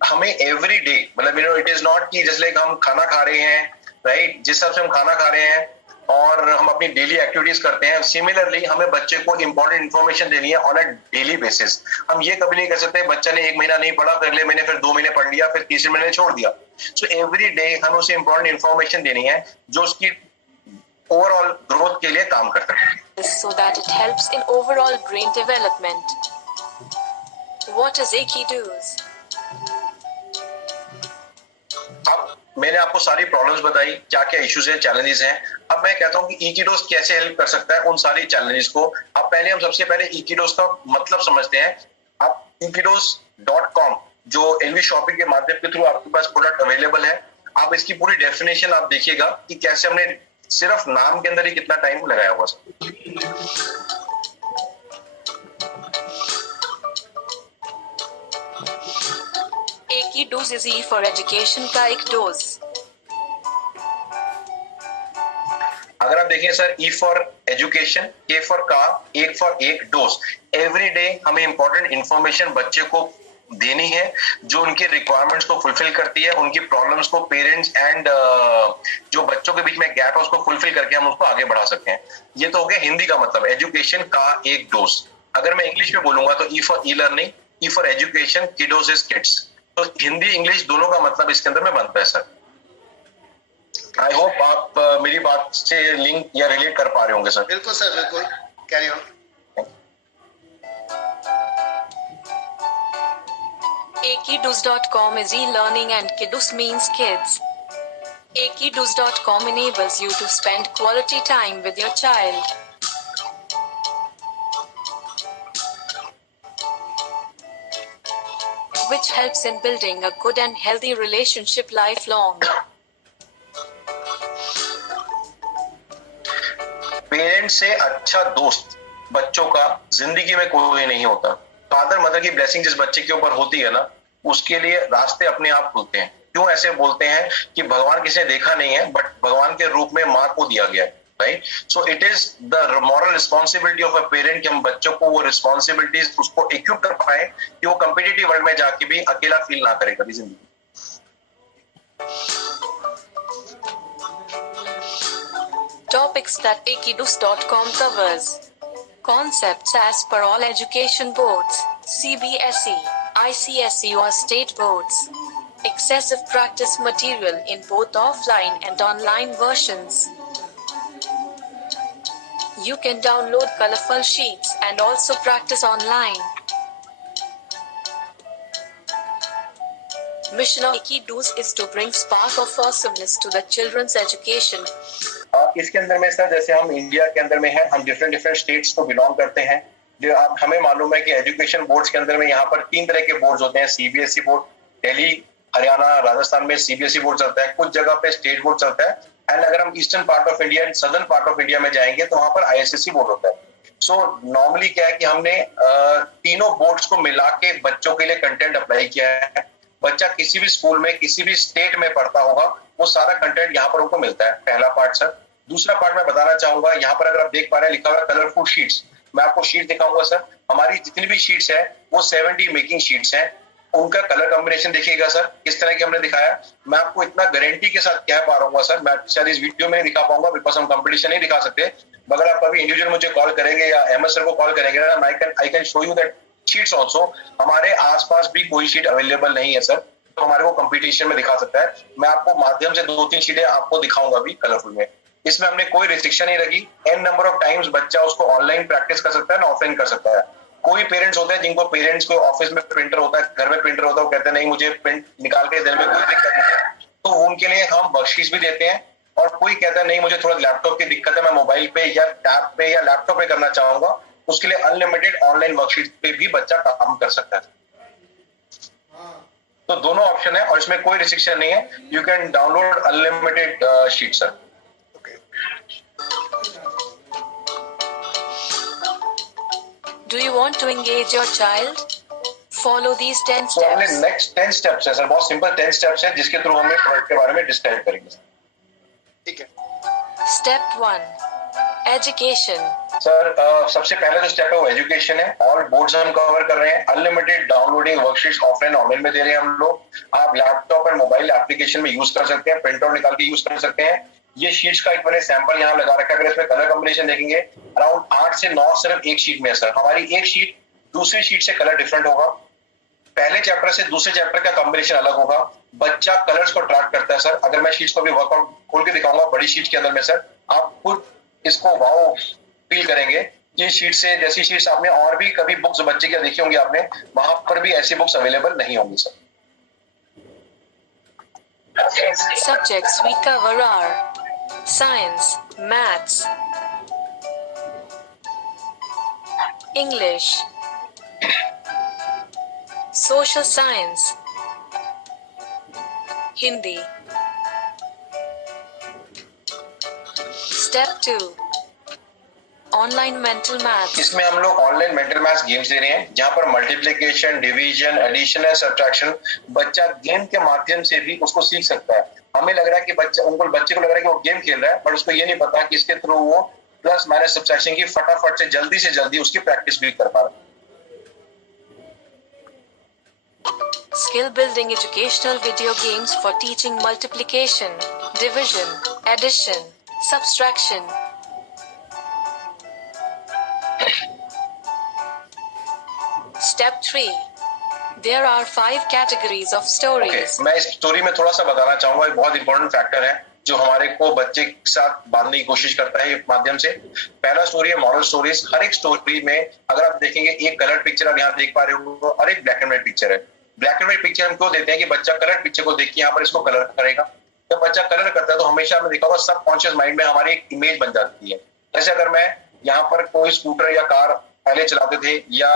हमें every day मतलब इट इज नॉट कि जैसे हम खाना खा रहे हैं, राइट, जिस हिसाब से हम खाना खा रहे हैं और हम अपनी डेली एक्टिविटीज करते हैं, सिमिलरली हमें बच्चे को इंपॉर्टेंट इन्फॉर्मेशन देनी है ऑन अ डेली बेसिस। हम ये कभी नहीं कर सकते बच्चा ने 1 महीना नहीं पढ़ा, फिर अगले महीने फिर 2 महीने पढ़ लिया, फिर तीसरे महीने छोड़ दिया। सो एवरी डे हमें उसे इंपॉर्टेंट इन्फॉर्मेशन देनी है जो उसकी ओवरऑल ग्रोथ के लिए काम करता है, so that it helps in overall brain development. What is Akidoos? अब मैंने आपको सारी प्रॉब्लम्स बताई, क्या क्या इश्यूज हैं, चैलेंजेस हैं। अब मैं कहता हूं कि Ekidoos कैसे हेल्प कर सकता है उन सारी चैलेंजेस को। अब पहले हम सबसे पहले Ekidoos का मतलब समझते हैं। आप Ekidoos.com जो एलवी शॉपिंग के माध्यम के थ्रू आपके पास प्रोडक्ट अवेलेबल है, आप इसकी पूरी डेफिनेशन आप देखिएगा कि कैसे हमने सिर्फ नाम के अंदर ही कितना टाइम लगाया हुआ है। Akidoos is E for education का एक डोज। अगर आप देखें सर, ई फॉर एजुकेशन, के फॉर का, एक फॉर एक डोज। एवरी डे हमें इंपॉर्टेंट इंफॉर्मेशन बच्चे को देनी है जो उनके रिक्वायरमेंट्स को फुलफिल करती है, उनकी प्रॉब्लम्स को पेरेंट्स एंड जो बच्चों के बीच में गैप है उसको फुलफिल करके हम उसको आगे बढ़ा सकते हैं। ये तो हो गया हिंदी का मतलब एजुकेशन का एक डोज। अगर मैं इंग्लिश में बोलूंगा तो E for E learning, E for education, Kidos is kids. तो हिंदी इंग्लिश दोनों का मतलब इसके अंदर में बनता है सर। आई होप आप मेरी बात से लिंक या रिलेट कर पा रहे होंगे सर। बिल्कुल सर, बिल्कुल, carry on. Akidoos.com is e-learning and Kidoos means kids. Akidoos.com enables you to spend quality time with your child. Which helps in building a good and healthy relationship lifelong. Parents से अच्छा दोस्त बच्चों का जिंदगी में कोई नहीं होता। फादर मदर की ब्लेसिंग जिस बच्चे के ऊपर होती है ना, उसके लिए रास्ते अपने आप खुलते हैं। क्यों ऐसे बोलते हैं कि भगवान किसी ने देखा नहीं है, बट भगवान के रूप में माँ को दिया गया है, right. So it is the moral responsibility of a parent कि हम बच्चों को वो रिस्पॉन्सिबिलिटीज उसको इक्विप कर पाए कि वो कॉम्पिटिटिव वर्ल्ड में जाके भी अकेला फील ना करे कभी जिंदगी। Topics that Akidoos.com covers. Concepts as per all education boards, CBSE, ICSE or state boards. Excessive practice material in both offline and online versions. You can download colorful sheets and also practice online. Mission of Akidoos is to bring spark of awesomeness to the children's education. इसके अंदर में sir जैसे हम India के अंदर में है, हम डिफरेंट स्टेट्स को बिलोंग करते हैं। जो आप हमें मालूम है कि एजुकेशन बोर्ड्स के अंदर में यहाँ पर 3 तरह के बोर्ड्स होते हैं। सीबीएसई बोर्ड, दिल्ली, हरियाणा, राजस्थान में सीबीएसई बोर्ड चलता है, कुछ जगह पे स्टेट बोर्ड चलता है। एंड अगर हम eastern part of India and southern part of India में जाएंगे तो वहां पर आईएसएसई बोर्ड होता है। सो नॉर्मली क्या है कि हमने तीनों बोर्ड्स को मिला के बच्चों के लिए कंटेंट अप्लाई किया है। बच्चा किसी भी स्कूल में किसी भी स्टेट में पढ़ता होगा वो सारा कंटेंट यहाँ पर उनको मिलता है, पहला पार्ट सर। दूसरा पार्ट मैं बताना चाहूंगा, यहाँ पर अगर आप देख पा रहे हैं लिखा हुआ है कलरफुल शीट्स। मैं आपको शीट दिखाऊंगा सर। हमारी जितनी भी शीट्स है वो 70 मेकिंग शीट्स हैं। उनका कलर कॉम्बिनेशन देखिएगा सर किस तरह की हमने दिखाया। मैं आपको इतना गारंटी के साथ कह पा रहा हूँ सर, मैं शायद इस वीडियो में नहीं दिखा पाऊंगा बिकॉज हम कंपटीशन नहीं दिखा सकते। मगर आप कभी इंडिविजुअल मुझे कॉल करेंगे या एमएस सर को कॉल करेंगे ना, I can show you that sheets also. हमारे आसपास भी कोई शीट अवेलेबल नहीं है सर, तो हमारे को कंपटीशन में दिखा सकता है। मैं आपको माध्यम से 2-3 शीटें आपको दिखाऊंगा भी कलरफुल में। इसमें हमने कोई रिस्ट्रिक्शन नहीं रखी। एन नंबर ऑफ टाइम्स बच्चा उसको ऑनलाइन प्रैक्टिस कर सकता है ना ऑफलाइन कर सकता है। कोई पेरेंट्स होते हैं जिनको पेरेंट्स को ऑफिस में प्रिंटर होता है, घर में प्रिंटर होता है, वो कहते हैं नहीं मुझे प्रिंट निकाल के देने में कोई दिक्कत नहीं है, तो उनके लिए हम बख्शीश भी देते हैं। और कोई कहता है नहीं मुझे थोड़ा लैपटॉप की दिक्कत है, मैं मोबाइल पे या टैब पे या लैपटॉप पे करना चाहूंगा, उसके लिए अनलिमिटेड ऑनलाइन वर्कशीट पे भी बच्चा काम कर सकता है। तो दोनों ऑप्शन है और इसमें कोई रिस्ट्रिक्शन नहीं है। You can download unlimited sheet sir. Do you want to engage your child? Follow these 10 तो हमने steps. नेक्स्ट 10 स्टेप्स है सर, बहुत सिंपल 10 स्टेप्स है जिसके थ्रू हमें प्रोडक्ट के बारे में डिस्क्राइब करेंगे। ठीक है Step 1. Education. सर सबसे पहले जो स्टेप है वो एजुकेशन है। ऑल बोर्ड्स हम कवर कर रहे हैं। Unlimited downloading worksheets offline online में दे रहे हैं हम लोग। आप लैपटॉप और मोबाइल एप्लीकेशन में यूज कर सकते हैं, प्रिंट आउट निकाल के यूज कर सकते हैं। ये शीट्स का एक मैंने सैंपल यहाँ लगा रखा है। अगर इसमें कलर कॉम्बिनेशन देखेंगे अराउंड 8 से 9 सिर्फ एक शीट में है सर। हमारी एक शीट दूसरी शीट से कलर डिफरेंट होगा, पहले चैप्टर से दूसरे चैप्टर का कॉम्बिनेशन अलग होगा। बच्चा कलर्स को ट्रैक करता है सर। अगर मैं शीट्स को भी वर्कआउट खोल के दिखाऊंगा बड़ी शीट के अंदर में सर, आप खुद इसको वाओ फील करेंगे। ये शीट से जैसी शीट्स आपने और भी कभी बुक्स बच्चे की देखी होंगी आपने, वहां पर भी ऐसी बुक्स अवेलेबल नहीं होंगी sir. Subjects we cover are Science, Maths, English, Social Science, Hindi. Step 2. Online Mental Maths. इसमें हम लोग ऑनलाइन मेंटल मैथ्स गेम्स दे रहे हैं जहां पर multiplication, division, addition and subtraction बच्चा गेम के माध्यम से भी उसको सीख सकता है। हमें लग रहा है कि बच्चे को लग रहा है कि वो गेम खेल रहा है, पर उसको ये नहीं पता कि इसके थ्रू वो प्लस माइनस सब्ट्रैक्शन की फटाफट से जल्दी उसकी प्रैक्टिस भी कर पा रहा है। Skill building educational video games for teaching multiplication, division, addition, subtraction. Step 3. There are 5 categories of stories. मैं इस स्टोरी में थोड़ा सा बताना चाहूंगा, एक बहुत इंपॉर्टेंट फैक्टर है जो हमारे को बच्चे के साथ बांधने की कोशिश करता है माध्यम से। पहला स्टोरी है मॉरल स्टोरीज। हर एक स्टोरी में अगर आप देखेंगे एक कलर पिक्चर आप यहाँ देख पा रहे हो और एक ब्लैक एंड व्हाइट पिक्चर है। ब्लैक एंड व्हाइट पिक्चर हम क्यों देते हैं कि बच्चा कलर पिक्चर को देख के यहाँ पर इसको कलर करेगा। जब बच्चा कलर करता है तो हमेशा हमने देखा होगा सबकॉन्शियस माइंड में हमारी एक इमेज बन जाती है। जैसे अगर मैं यहाँ पर कोई स्कूटर या कार पहले चलाते थे या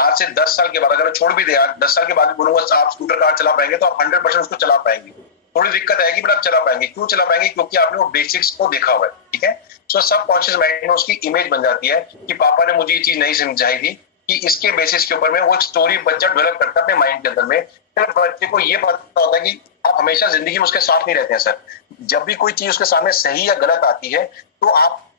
आज से 10 साल के बाद अगर छोड़ भी दिया 10 साल के बाद भी बोलूंगा आप स्कूटर कार चला पाएंगे तो आप 100% उसको चला पाएंगे। थोड़ी दिक्कत आएगी बट आप चला पाएंगे। क्यों चला पाएंगे? क्योंकि आपने वो बेसिक्स को देखा हुआ है। ठीक है, सो सबकॉन्शियस माइंड में उसकी इमेज बन जाती है कि पापा ने मुझे ये चीज नहीं समझाई थी, कि इसके बेसिस के ऊपर में वो एक स्टोरी बच्चा डेवलप करता है अपने माइंड के अंदर में। फिर बच्चे को ये पता होता है कि आप हमेशा जिंदगी में उसके साथ नहीं रहते हैं सर। जब भी कोई चीज उसके सामने सही या गलत आती है तो आप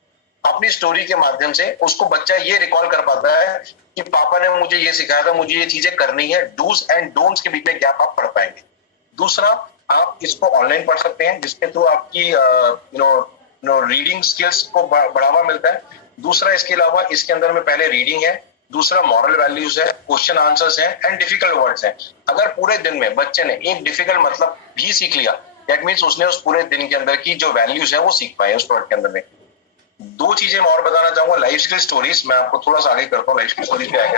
अपनी स्टोरी के माध्यम से उसको बच्चा ये रिकॉल कर पाता है कि पापा ने मुझे ये सिखाया था, मुझे ये चीजें करनी है। डूज एंड डोंट्स के बीच में गैप आप पढ़ पाएंगे। दूसरा, आप इसको ऑनलाइन पढ़ सकते हैं जिसके थ्रू आपकी रीडिंग स्किल्स को बढ़ावा मिलता है। दूसरा, इसके अलावा इसके अंदर में पहले रीडिंग है, दूसरा मॉरल वैल्यूज है, क्वेश्चन आंसर्स है एंड डिफिकल्ट वर्ड्स है। अगर पूरे दिन में बच्चे ने एक डिफिकल्ट मतलब भी सीख लिया, दैट मीन्स उसने उस पूरे दिन के अंदर की जो वैल्यूज है वो सीख पाए उस प्रोडक्ट के अंदर में। 2 चीजें मैं और बताना चाहूंगा। लाइफ स्किल स्टोरीज मैं आपको थोड़ा सा आगे करता हूँ। लाइफ स्किल स्टोरीज पे आएंगे।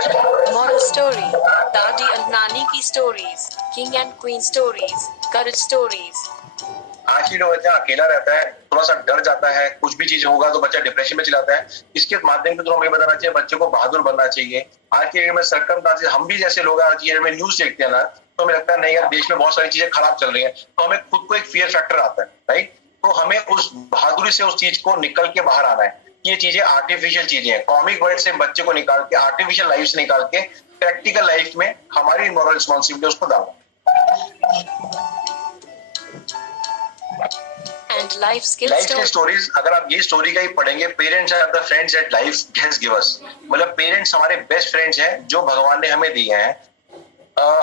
Moral story, दादी और नानी की stories, king and queen stories, courage stories. आज की जो बच्चा अकेला रहता है, थोड़ा सा डर जाता है, कुछ भी चीज होगा तो बच्चा डिप्रेशन में चला जाता है। इसके माध्यम के थ्रू हमें बताना चाहिए बच्चे को बहादुर बनना चाहिए। आज के डेट में सरकमस्टांसेस, हम भी जैसे लोग आज की डेट में न्यूज देखते हैं ना, तो हमें लगता है नहीं यार देश में बहुत सारी चीजें खराब चल रही है, तो हमें खुद को एक फियर फैक्टर आता है, राइट। तो हमें उस बहादुरी से उस चीज को निकल के बाहर आना है। ये चीजें आर्टिफिशियल चीजें हैं, कॉमिक वर्ड से बच्चे को निकाल के, आर्टिफिशियल लाइफ से निकाल के प्रैक्टिकल लाइफ में हमारी मॉरल रिस्पॉन्सिबिलिटी उसको डालना। And life skill लाइफ की स्टोरीज, अगर आप ये स्टोरी का ही पढ़ेंगे, parents are the friends that life has give us, मतलब पेरेंट्स हमारे बेस्ट फ्रेंड्स हैं जो भगवान ने हमें दिए हैं।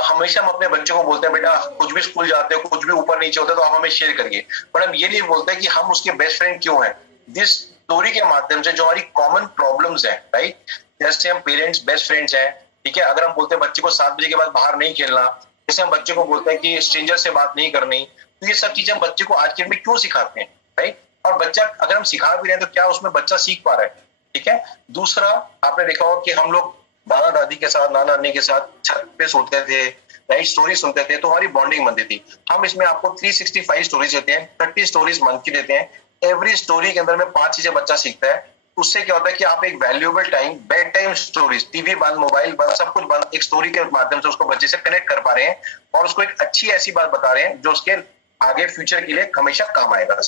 हमेशा हम अपने बच्चों को बोलते हैं बेटा कुछ भी स्कूल जाते हो, कुछ भी ऊपर नीचे होता है तो आप हमें शेयर करिए, पर हम ये नहीं बोलते कि हम उसके बेस्ट फ्रेंड क्यों हैं। दिस स्टोरी के माध्यम से जो हमारी कॉमन प्रॉब्लम्स हैं, राइट, जैसे हम पेरेंट्स बेस्ट फ्रेंड्स हैं, ठीक है। अगर हम बोलते हैं बच्चे को 7 बजे के बाद बाहर नहीं खेलना, जैसे हम बच्चे को बोलते हैं कि स्ट्रेंजर से बात नहीं करनी, तो ये सब चीजें हम बच्चे को आज के डेट में क्यों सिखाते हैं, राइट। और बच्चा अगर हम सिखा भी रहे हैं तो क्या उसमें बच्चा सीख पा रहा है, ठीक है। दूसरा, आपने देखा होगा कि हम लोग दादा दादी के साथ, नाना नानी के साथ छत पे सोते थे, राइट, स्टोरी सुनते थे, तो हमारी बॉन्डिंग बनती थी। हम इसमें आपको 365 स्टोरीज देते हैं, 30 स्टोरीज मंथ की देते हैं। एवरी स्टोरी के अंदर में 5 चीजें बच्चा सीखता है। उससे क्या होता है कि आप एक valuable time, bed time stories, TV बंद, मोबाइल बंद, सब कुछ बंद, एक स्टोरी के माध्यम से उसको बच्चे से कनेक्ट कर पा रहे हैं और उसको एक अच्छी ऐसी बात बता रहे हैं जो उसके आगे फ्यूचर के लिए हमेशा काम आएगा।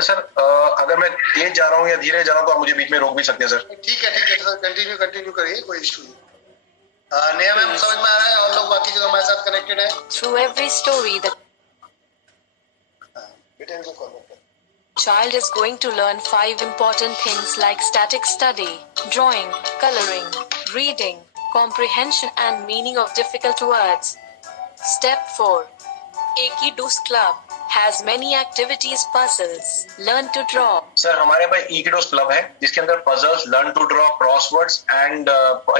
सर, अगर मैं तेज जा रहा हूँ या धीरे जा रहा हूँ तो आप मुझे बीच में रोक भी सकते हैं सर। ठीक है सर, कंटिन्यू करिए, कोई इशू नहीं। नया मैम समझ में आ रहा है और लोग बाकी जो हमारे साथ कनेक्टेड है। Through every story, the child is going to learn 5 important things like static study, drawing, coloring, reading, comprehension and meaning of difficult words. Step 4. Ekido's Club has many activities, puzzles, learn to draw. Sir, हमारे पास Ekido's Club है जिसके अंदर puzzles, learn to draw, crosswords and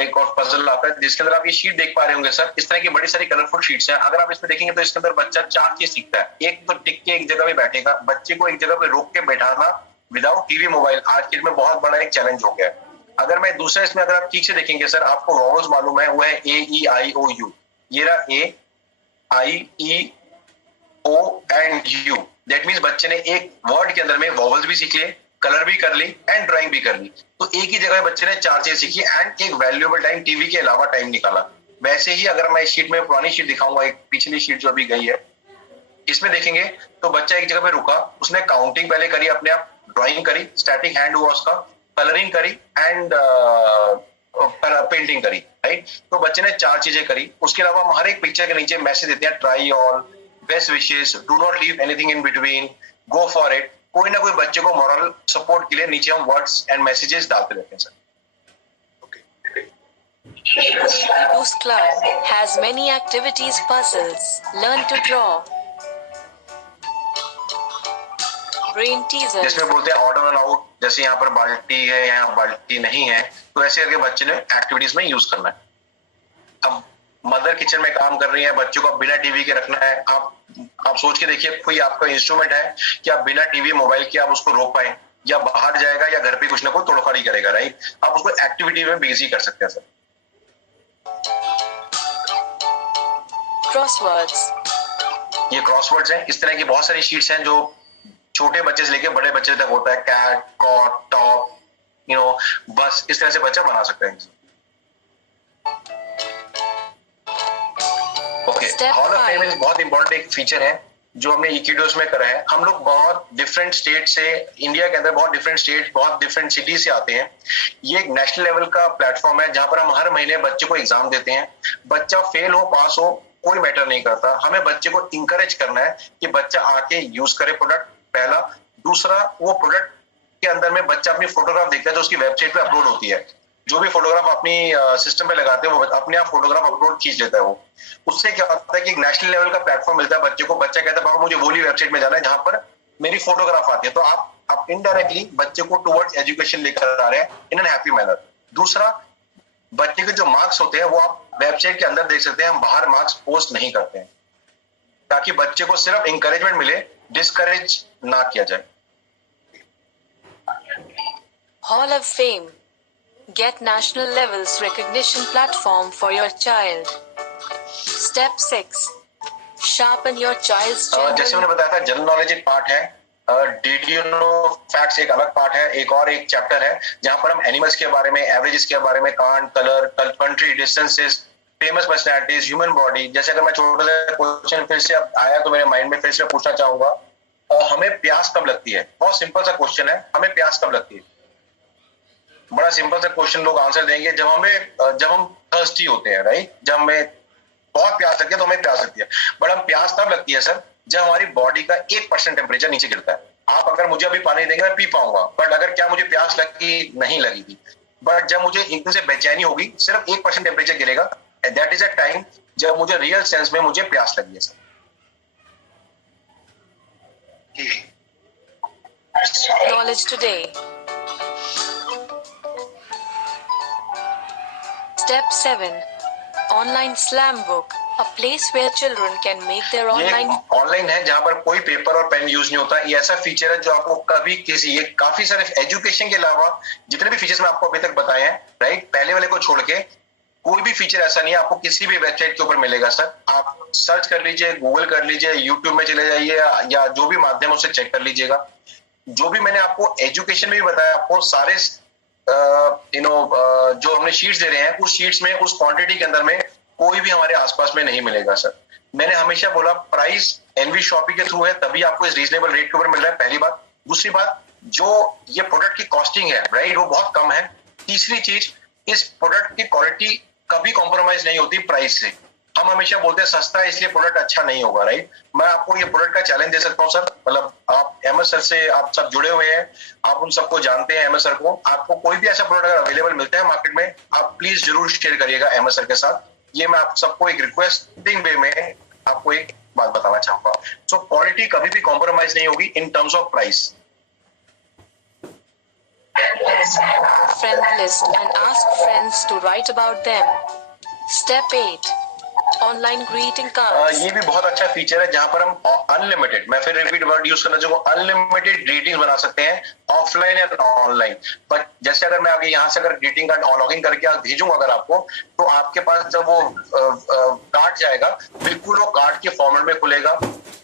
एक और puzzle आता है जिसके अंदर आप ये शीट देख पा रहे होंगे सर। इस तरह की बड़ी सारी कलरफुल शीट्स हैं। अगर आप इसमें देखेंगे तो इसके अंदर बच्चा 4 चीज सीखता है। एक तो टिक के एक जगह पे बैठेगा, बच्चे को एक जगह पे रोक के बैठाना विदाउट टीवी मोबाइल आज के में बहुत बड़ा एक चैलेंज हो गया है। अगर मैं दूसरा इसमें अगर आप ठीक से देखेंगे सर, आपको वॉवल्स मालूम है, वो है A-E-I-O-U। ये रहा A-I-E-O and U। That means बच्चे ने एक वर्ड के अंदर में वॉवल्स भी सीख लिए, कलर भी कर ली एंड ड्राइंग भी कर ली। तो एक ही जगह बच्चे ने 4 चीज सीखी एंड एक वैल्यूएबल टाइम टीवी के अलावा टाइम निकाला। वैसे ही अगर मैं इस शीट में पुरानी शीट दिखाऊंगा, एक पिछली शीट जो अभी गई है, इसमें देखेंगे तो बच्चा एक जगह पे रुका, उसने काउंटिंग पहले करी, अपने आप ड्राइंग करी, स्टैटिक हैंड हुआ उसका, कलरिंग करी एंड पेंटिंग करी, राइट। तो बच्चे ने 4 चीजें करी। उसके अलावा हम हर एक पिक्चर के नीचे मैसेज देते हैं, try all, best wishes, do not leave anything in between, go for it. कोई ना कोई बच्चे को मॉरल सपोर्ट के लिए नीचे हम वर्ड्स एंड मैसेजेस डालते रहते हैं sir. Ekido's Club has many activities, puzzles, learn to draw, brain teasers. जिसमें बोलते हैं ऑर्डर एंड आउट, जैसे यहाँ पर बाल्टी है, यहाँ बाल्टी नहीं है, तो ऐसे करके बच्चे ने एक्टिविटीज में यूज करना है। अब मदर किचन में काम कर रही है, बच्चों को बिना टीवी के रखना है। आप सोच के देखिए, कोई आपका इंस्ट्रूमेंट है कि आप बिना टीवी मोबाइल के आप उसको रोक पाए, या बाहर जाएगा या घर पे कुछ ना कुछ तोड़फाड़ी करेगा, राइट। आप उसको एक्टिविटी में बिजी कर सकते हैं सर। Crosswords. ये क्रॉसवर्ड्स हैं। इस तरह की बहुत सारी शीट्स हैं जो छोटे बच्चे से लेके बड़े बच्चे तक होता है। कैट, कॉट, टॉप, बस इस तरह से बच्चा बना सकता है। ओके, हॉल ऑफ फेम एक बहुत इंपॉर्टेंट एक फीचर है जो हमने Ekido's में करा है। हम लोग बहुत डिफरेंट स्टेट से, इंडिया के अंदर बहुत डिफरेंट स्टेट, बहुत डिफरेंट सिटी से आते हैं। ये एक नेशनल लेवल का प्लेटफॉर्म है जहां पर हम हर महीने बच्चे को एग्जाम देते हैं। बच्चा फेल हो पास हो कोई मैटर नहीं करता, हमें बच्चे को इंकरेज करना है कि बच्चा आके यूज करे प्रोडक्ट, पहला। दूसरा, वो प्रोडक्ट के अंदर में बच्चा अपनी फोटोग्राफ देखता है जो उसकी वेबसाइट पे अपलोड होती है। जो भी फोटोग्राफ अपनी सिस्टम पे लगाते हैं वो अपने आप फोटोग्राफ अपलोड खींच लेता है वो। उससे क्या होता है कि एक नेशनल लेवल का प्लेटफॉर्म मिलता है बच्चे को। बच्चा कहता है बाबा मुझे वोली वेबसाइट में जाना है जहां पर मेरी फोटोग्राफ आती है। तो आप इनडायरेक्टली बच्चे को टुवर्ड्स एजुकेशन लेकर आ रहे हैं इन एन हैप्पी मैनर। दूसरा, बच्चे के जो मार्क्स होते हैं वो आप वेबसाइट के अंदर देख सकते हैं, हम बाहर मार्क्स पोस्ट नहीं करते हैं, ताकि बच्चे को सिर्फ इंकरेजमेंट मिले, डिस्करेज ना किया जाए। Hall of Fame. Get national levels recognition platform for your child. Step 6. Sharpen your child's जैसे general मैंने बताया था जनरल नॉलेज एक पार्ट है, डिड यू नो फैक्ट्स एक अलग पार्ट है, एक चैप्टर है जहां पर हम एनिमल्स के बारे में, एवरेजेस के बारे में, can't, colour, country, distances, famous personalities, human body. जैसे अगर मैं छोटा सा क्वेश्चन फिर से अब आया तो मेरे माइंड में फिर से पूछना चाहूंगा, हमें प्यास कब लगती है? बहुत सिंपल सा क्वेश्चन है, हमें प्यास कब लगती है? बड़ा सिंपल सा क्वेश्चन लोग आंसर देंगे, जब हम थर्स्टी होते हैं, राइट? जब हमें बहुत प्यास लगती है तो हमें प्यास लगती है। बट हम प्यास तब लगती है सर जब हमारी बॉडी का 1% टेम्परेचर नीचे गिरता है। आप अगर मुझे अभी पानी देंगे मैं पी पाऊंगा, बट अगर क्या मुझे प्यास लगी? नहीं लगेगी। बट जब मुझे एकदम से बेचैनी होगी, सिर्फ 1% टेम्परेचर गिरेगा, दैट इज अ टाइम जब मुझे रियल सेंस में मुझे प्यास लगी है sir. knowledge today. Step 7. Online slam book. A place where children can make their ये online ऑनलाइन है जहां पर कोई पेपर और पेन यूज नहीं होता। ये ऐसा फीचर है जो आपको कभी ये काफी सारे एजुकेशन के अलावा जितने भी फीचर्स मैं आपको अभी तक बताए हैं, राइट, पहले वाले को छोड़ के कोई भी फीचर ऐसा नहीं है आपको किसी भी वेबसाइट के ऊपर मिलेगा सर। आप सर्च कर लीजिए, गूगल कर लीजिए, यूट्यूब में चले जाइए या जो भी माध्यम उससे चेक कर लीजिएगा। जो भी मैंने आपको एजुकेशन में भी बताया, आपको सारे जो हमने शीट्स दे रहे हैं उस शीट्स में, उस क्वांटिटी के अंदर में कोई भी हमारे आसपास में नहीं मिलेगा सर। मैंने हमेशा बोला प्राइस एनवी शॉपिंग के थ्रू है, तभी आपको इस रीजनेबल रेट के ऊपर मिल रहा है, पहली बात। दूसरी बात, जो ये प्रोडक्ट की कॉस्टिंग है, राइट, वो बहुत कम है। तीसरी चीज, इस प्रोडक्ट की क्वालिटी कभी कॉम्प्रोमाइज नहीं होती प्राइस से। हम हमेशा बोलते हैं सस्ता है इसलिए प्रोडक्ट अच्छा नहीं होगा, राइट। मैं आपको ये प्रोडक्ट का चैलेंज दे सकता हूँ सर, मतलब आप अहमद सर से आप सब जुड़े हुए हैं, आप उन सबको जानते हैं, अहमद सर को। आपको कोई भी ऐसा प्रोडक्ट अगर अवेलेबल मिलता है मार्केट में, आप प्लीज जरूर शेयर करिएगा अहमद सर के साथ। ये मैं आप सबको एक रिक्वेस्टिंग वे में आपको एक बात बताना चाहूंगा। सो क्वालिटी कभी भी कॉम्प्रोमाइज नहीं होगी in terms of price. friend list and ask friends to write about them. Step 8. Online greeting cards. ये भी बहुत अच्छा फीचर है जहां पर हम अनलिमिटेड, मैं फिर रिपीट वर्ड यूज करना चाहूंगा, अनलिमिटेड ग्रीटिंग बना सकते हैं ऑफलाइन एंड ऑनलाइन। बट जैसे अगर मैं आगे यहाँ से अगर ग्रीटिंग कार्ड लॉगिन करके आज भेजूंगा अगर आपको, तो आपके पास जब वो कार्ड जाएगा बिल्कुल वो कार्ड के फॉर्मेट में खुलेगा,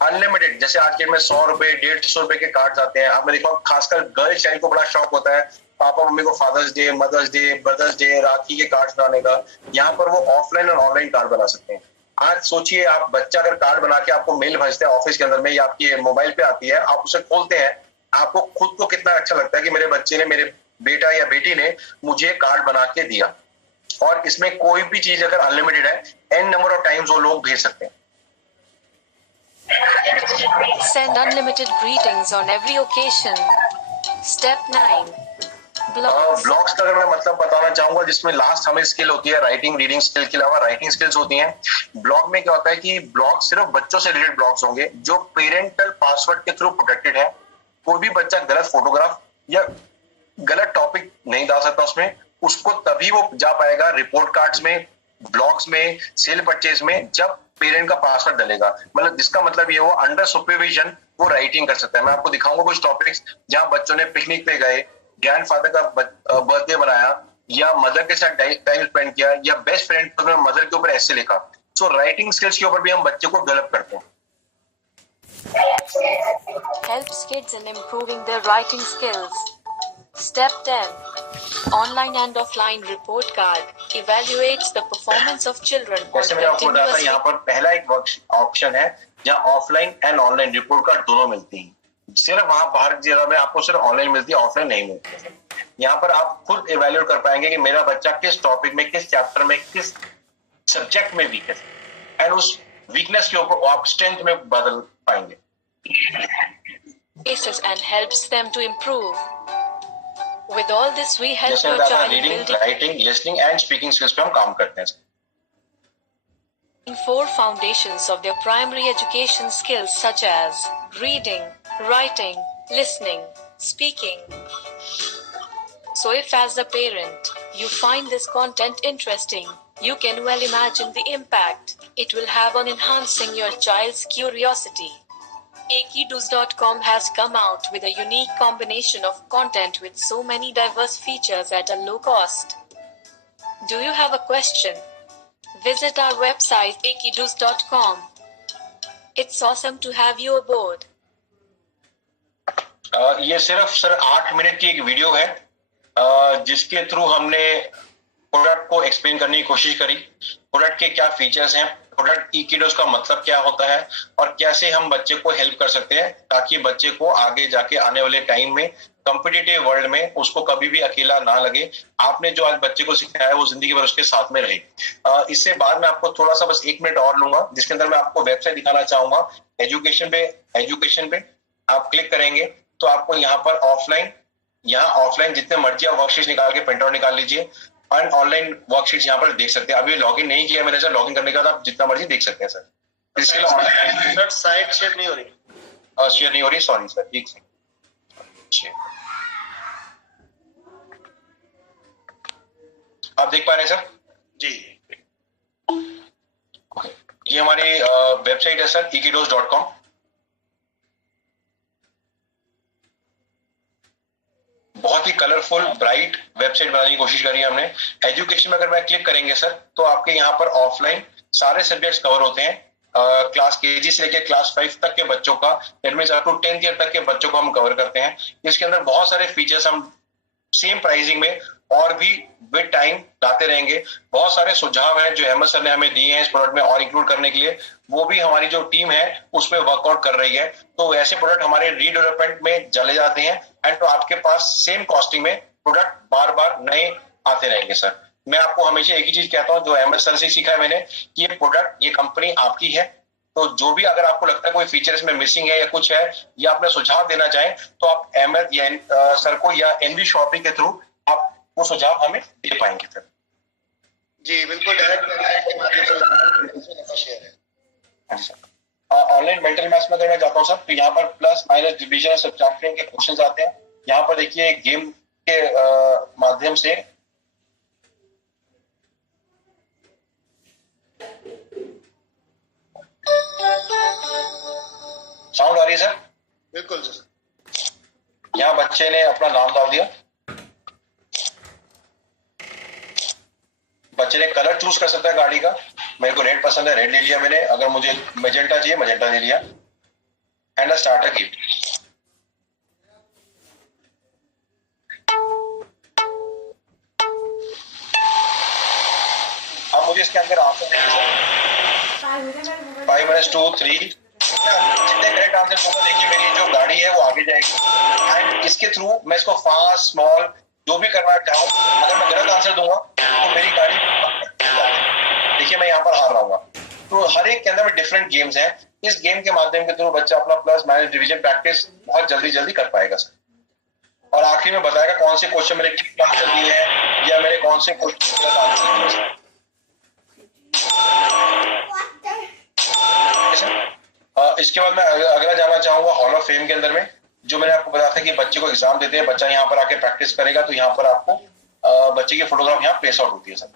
अनलिमिटेड। जैसे आज के में 100 रुपए 150 रुपए के कार्ड आते हैं। आपने देखा खासकर गर्ल चाइल्ड को बड़ा शौक होता है पापा मम्मी को Father's Day, Mother's Day, Brother's Day, Rakhi के कार्ड बनाने का। यहाँ पर वो ऑफलाइन और ऑनलाइन कार्ड बना सकते हैं। आज सोचिए, आप बच्चा अगर कार्ड बना के आपको मेल भेजते हैं ऑफिस के अंदर में या आपके मोबाइल पे आती है, आप उसे खोलते हैं, आपको खुद को कितना अच्छा लगता है कि मेरे बच्चे ने, मेरे बेटा या बेटी ने मुझे कार्ड बना के दिया। और इसमें कोई भी चीज अगर अनलिमिटेड है, एन नंबर ऑफ टाइम्स वो लोग भेज सकते हैं। Send unlimited greetings on every occasion. Step 9. Blogs. Blogs का अगर मैं मतलब बताना चाहूंगा, जिसमें लास्ट हमें स्किल होती है राइटिंग, रीडिंग स्किल के अलावा राइटिंग स्किल्स होती हैं। ब्लॉग में क्या होता है कि ब्लॉग सिर्फ बच्चों से रिलेटेड ब्लॉग्स होंगे जो पेरेंटल पासवर्ड के थ्रू प्रोटेक्टेड है। कोई भी बच्चा गलत फोटोग्राफ या गलत टॉपिक नहीं डाल सकता उसमें। उसको तभी वो जा पाएगा रिपोर्ट कार्ड्स में, ब्लॉग्स में, सेल परचेज में, जब पेरेंट का पासवर्ड डलेगा। मतलब जिसका मतलब ये वो अंडर सुपरविजन वो राइटिंग कर सकता है। मैं आपको दिखाऊंगा कुछ टॉपिक्स जहां बच्चों ने पिकनिक पे गए, ग्रैंडफादर का बर्थडे बनाया, या मदर के साथ टाइम स्पेंड किया, या बेस्ट फ्रेंड मदर के ऊपर ऐसे लिखा। सो राइटिंग स्किल्स के ऊपर भी हम बच्चे को डेवलप करते हैं। Helps kids in improving their writing skills. Step 10. Online and offline report card. Evaluates the performance of children on जैसे मैंने आपको बताया था, यहाँ continuous. पर पहला एक ऑप्शन है जहाँ offline and online report card दोनों मिलती हैं। सिर्फ वहां बाहर की जगह में आपको सिर्फ ऑनलाइन मिलती है, ऑफलाइन नहीं मिलती है। यहाँ पर आप खुद इवेल्युएट कर पाएंगे कि मेरा बच्चा किस टॉपिक में, किस चैप्टर में, किस सब्जेक्ट में वीक है, एंड उस वीकनेस के ऊपर आप स्ट्रेंथ में बदल पाएंगे। Basis and helps them to improve. With all this, we help जैसे your बताया child reading, building writing, listening and speaking skills पे हम काम करते हैं। 4 foundations of their primary education skills such as reading, writing, listening, speaking. So if as a parent, you find this content interesting, you can well imagine the impact it will have on enhancing your child's curiosity. Ekidoos.com has come out with a unique combination of content with so many diverse features at a low cost. Do you have a question? Visit our website ekidoos.com. It's awesome to have you aboard. ये सिर्फ sir 8 minute की एक video है जिसके through हमने product को explain करने की कोशिश करी, प्रोडक्ट के क्या फीचर्स हैं, प्रोडक्ट ई-किडोस का मतलब क्या होता है और कैसे हम बच्चे को हेल्प कर सकते हैं ताकि बच्चे को आगे जाके आने वाले टाइम में कॉम्पिटिटिव वर्ल्ड में उसको कभी भी अकेला ना लगे। आपने जो आज बच्चे को सिखाया है वो जिंदगी भर उसके साथ में रहे। इससे बाद में आपको थोड़ा सा बस 1 मिनट और लूंगा जिसके अंदर मैं आपको वेबसाइट दिखाना चाहूंगा। एजुकेशन पे आप क्लिक करेंगे तो आपको यहाँ पर ऑफलाइन जितने मर्जी आप वर्कशीट निकाल के प्रिंट आउट निकाल लीजिए और ऑनलाइन वर्कशीट यहाँ पर देख सकते हैं। अभी लॉगिन नहीं किया मैंने सर, लॉगिन करने के बाद आप जितना मर्जी देख सकते हैं सर। इसके लिए साइट शेयर नहीं हो रही, शेयर नहीं हो रही, सॉरी सर, ठीक है। आप देख पा रहे हैं सर जी? ये हमारी वेबसाइट है सर ekidos.com। बहुत ही कलरफुल ब्राइट वेबसाइट बनाने की कोशिश करी है हमने। एजुकेशन में अगर मैं क्लिक करेंगे सर तो आपके यहाँ पर ऑफलाइन सारे सब्जेक्ट्स कवर होते हैं। क्लास केजी से लेकर क्लास 5 तक के बच्चों का, that means up to 10th year तक के बच्चों को हम कवर करते हैं। इसके अंदर बहुत सारे फीचर्स हम सेम प्राइसिंग में और भी विद टाइम लाते रहेंगे। बहुत सारे सुझाव हैं जो अहमद सर ने हमें दिए हैं इस प्रोडक्ट में और इंक्लूड करने के लिए, वो भी हमारी जो टीम है उसमें वर्कआउट कर रही है। तो ऐसे प्रोडक्ट हमारे रीडेवलपमेंट में चले जाते हैं एंड तो आपके पास सेम कॉस्टिंग में प्रोडक्ट बार बार नए आते रहेंगे सर। मैं आपको हमेशा एक ही चीज कहता हूँ जो अहमद सर से सीखा है मैंने कि ये प्रोडक्ट, ये कंपनी आपकी है। तो जो भी अगर आपको लगता है कोई फीचर इसमें मिसिंग है या कुछ है या आपने सुझाव देना चाहें तो आप अहमद या सर को या एनवी शॉपिंग के थ्रू आप वो सुझाव हमें दे पाएंगे सर। जी बिल्कुल, डायरेक्ट के माध्यम से शेयर है। हाँ जी सर। ऑनलाइन मेंटल मैथ्स में अगर मैं जाता हूँ सर तो यहाँ पर प्लस माइनस डिवीजन सब्ट्रैक्शन के क्वेश्चंस आते हैं। यहाँ पर देखिए गेम के माध्यम से साउंड आ रही है सर? बिल्कुल सर। यहाँ बच्चे ने अपना नाम डाल दिया, बच्चे ने कलर चूज कर सकता है गाड़ी का। मेरे को रेड पसंद है, रेड ले लिया मैंने। अगर मुझे मैजेंटा चाहिए, मैजेंटा ले लिया एंड स्टार्ट अ गेम। अब मुझे इसके अंदर आंसर नहीं सर। 5 minutes 2 3 जितने करेक्ट आंसर होगा देखिए मेरी जो गाड़ी है वो आगे जाएगी एंड इसके थ्रू मैं इसको फास्ट स्मॉल जो भी करना चाहूँ, अगर मैं गलत आंसर दूंगा तो मेरी गाड़ी देखिए मैं यहाँ पर हार रहा हूँ। तो हर एक के अंदर में डिफरेंट गेम्स हैं। इस गेम के माध्यम के थ्रू बच्चा अपना प्लस माइनस डिवीजन प्रैक्टिस बहुत जल्दी कर पाएगा सर। और आखिरी में बताएगा कौन से क्वेश्चन मेरे ठीक आंसर दिए हैं या मेरे कौन से क्वेश्चन गलत आंसर दिए हैं। इसके बाद मैं अगला जाना चाहूंगा हॉल ऑफ फेम के अंदर में, जो मैंने आपको बताया था कि बच्चे को एग्जाम देते हैं, बच्चा यहाँ पर आके प्रैक्टिस करेगा तो यहाँ पर आपको बच्चे की फोटोग्राफ यहाँ प्लेस आउट होती है सर।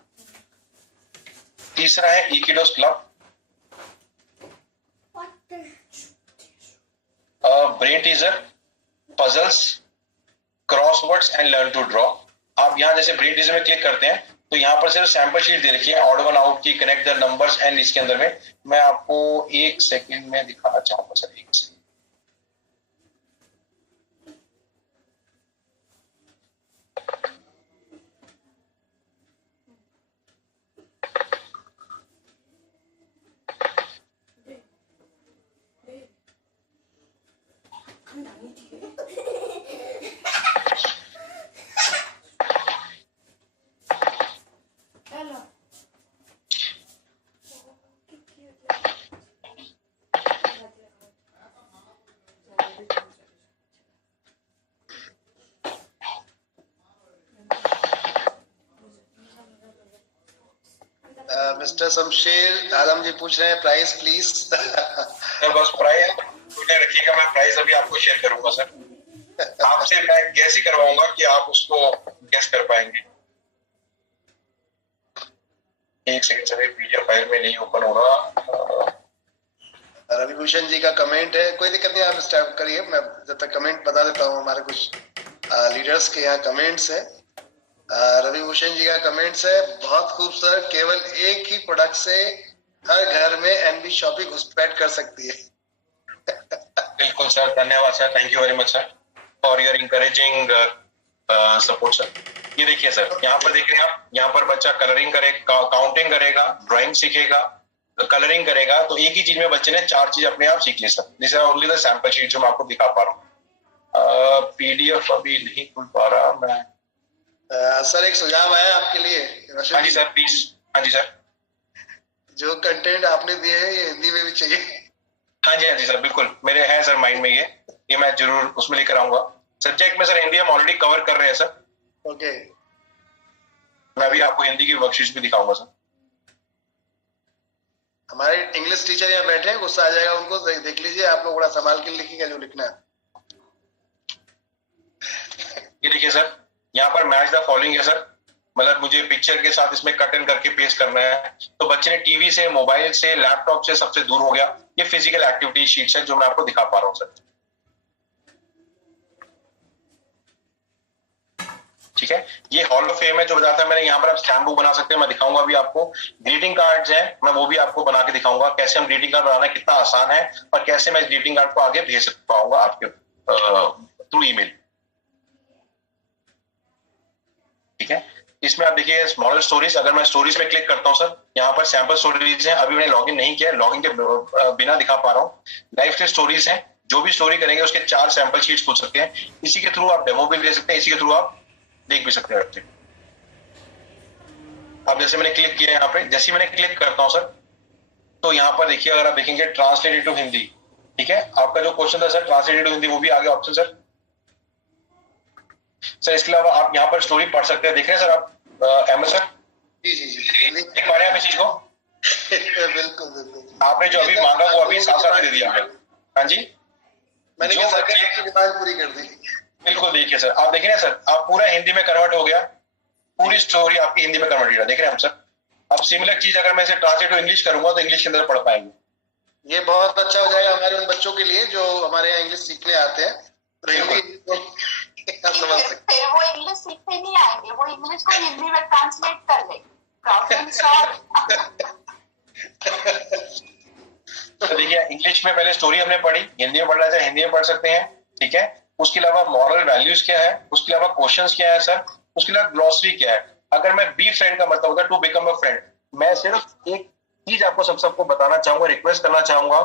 तीसरा है e Kidos club, brain teaser, puzzles, crosswords and learn to draw. आप यहाँ जैसे ब्रेन टीजर में क्लिक करते हैं तो यहाँ पर सिर्फ सैंपल शीट दे रखी है, ऑड वन आउट की, कनेक्ट द नंबर्स एंड इसके अंदर में मैं आपको 1 सेकंड में दिखाना चाहूंगा सर। 1 सेकंड। मिस्टर शमशेर आलम जी पूछ रहे हैं प्राइस प्लीज। सर बस प्राइस रखिएगा, मैं प्राइस अभी आपको शेयर करूंगा सर। आपसे मैं गैस ही करवाऊंगा कि आप उसको गैस कर पाएंगे। 1 सेकंड सर, पीडीएफ फाइल में नहीं ओपन हो रहा। रवि भूषण जी का कमेंट है, कोई दिक्कत नहीं, आप स्टार्ट करिए, मैं जब तक कमेंट बता देता हूँ। हमारे कुछ लीडर्स के यहाँ कमेंट्स है। रवि भूषण जी का कमेंट्स है, बहुत खूबसूरत, केवल एक ही प्रोडक्ट से हर घर में एनबी शॉपिंग घुसपैठ कर सकती है। बिल्कुल सर, धन्यवाद sir, thank you very much sir for your encouraging support sir. ये देखिए सर, यहाँ पर देख रहे हैं आप, यहाँ पर बच्चा कलरिंग करेगा, काउंटिंग करेगा, ड्राइंग सीखेगा, कलरिंग करेगा, तो एक ही चीज में बच्चे ने 4 चीज अपने आप सीख ली sir. This are only the sample sheet जो मैं आपको दिखा पा रहा हूँ। पीडीएफ अभी नहीं खुल पा रहा मैं। सर एक सुझाव है आपके लिए। हाँ जी सर, प्लीज। हाँ जी सर। जो कंटेंट आपने दिए हैं ये हिंदी में भी चाहिए। हाँ जी सर, बिल्कुल मेरे है सर माइंड में ये मैं जरूर उसमें लेकर आऊंगा। सब्जेक्ट में सर हिंदी हम ऑलरेडी कवर कर रहे हैं सर। ओके। मैं भी आपको हिंदी की वर्कशीट भी दिखाऊंगा सर। हमारे इंग्लिश टीचर यहाँ बैठे हैं, गुस्सा आ जाएगा उनको, देख लीजिए आप लोग बड़ा संभाल के लिखिएगा जो लिखना है। ये देखिए सर, यहाँ पर मैच द फॉलोइंग है सर, मतलब मुझे पिक्चर के साथ इसमें कट इन करके पेस्ट करना है। तो बच्चे ने टीवी से, मोबाइल से, लैपटॉप से सबसे दूर हो गया। ये फिजिकल एक्टिविटी शीट्स है जो मैं आपको दिखा पा रहा हूँ सर। ठीक है, ये हॉल ऑफ फेम है जो बताया था मैंने। यहाँ पर आप स्टैम्प बुक बना सकते हैं, मैं दिखाऊंगा अभी आपको। ग्रीटिंग कार्ड्स हैं, मैं वो भी आपको बना के दिखाऊंगा कैसे हम ग्रीटिंग कार्ड बनाना कितना आसान है और कैसे मैं ग्रीटिंग कार्ड को आगे भेज पाऊंगा आपके थ्रू ईमेल। ठीक है, इसमें आप देखिए मॉडल स्टोरीज। अगर मैं स्टोरीज में क्लिक करता हूं सर, यहाँ पर सैंपल स्टोरीज है। अभी मैंने लॉगिन नहीं किया, लॉगिन के बिना दिखा पा रहा हूँ। लाइफ के स्टोरीज है, जो भी स्टोरी करेंगे उसके 4 सैंपल शीट्स खोल सकते हैं। इसी के थ्रू आप डेमो भी ले सकते हैं, इसी के थ्रू आप देख भी सकते हैं। अब जैसे मैंने क्लिक किया यहाँ पे, जैसे मैंने क्लिक करता हूँ सर, तो यहाँ पर देखिए, अगर आप देखेंगे ट्रांसलेट इनटू हिंदी। ठीक है, आपका जो क्वेश्चन था सर ट्रांसलेट इनटू हिंदी, वो भी आ गया ऑप्शन सर। सर इसके अलावा आप यहाँ पर स्टोरी पढ़ सकते हैं। देख रहे हैं सर आप अहमद सर? जी जी जी, देख पा रहे हैं आप इस चीज को? बिल्कुल बिल्कुल। आपने जो अभी मांगा वो अभी साथ साथ दे दिया आपने। हाँ जी, मैंने जो आपकी डिमांड पूरी कर दी। बिल्कुल। देखिए सर, आप देख रहे हैं सर, आप पूरा हिंदी में कन्वर्ट हो गया, पूरी स्टोरी आपकी हिंदी में कन्वर्ट हो। देख रहे हैं हम सर। अब सिमिलर चीज अगर मैं इसे ट्रांसलेट टू इंग्लिश करूंगा तो इंग्लिश के अंदर पढ़ पाएंगे। ये बहुत अच्छा हो जाएगा हमारे उन बच्चों के लिए जो हमारे यहाँ इंग्लिश सीखने आते हैं। तो हिंदी समझ सकते फिर वो इंग्लिश सीखने नहीं आएंगे, वो इंग्लिश को हिंदी में ट्रांसलेट कर ले। Problem solve. तो देखिए, इंग्लिश में पहले स्टोरी हमने पढ़ी, हिंदी में पढ़ना चाहे हिंदी में पढ़ सकते हैं। ठीक है, उसके अलावा मॉरल वैल्यूज क्या है, उसके अलावा क्वेश्चंस क्या है सर, उसके अलावा ग्लॉसरी क्या है। अगर मैं बी फ्रेंड का मतलब होता है टू बिकम अ फ्रेंड। मैं सिर्फ एक चीज आपको सबको बताना चाहूंगा, रिक्वेस्ट करना चाहूंगा,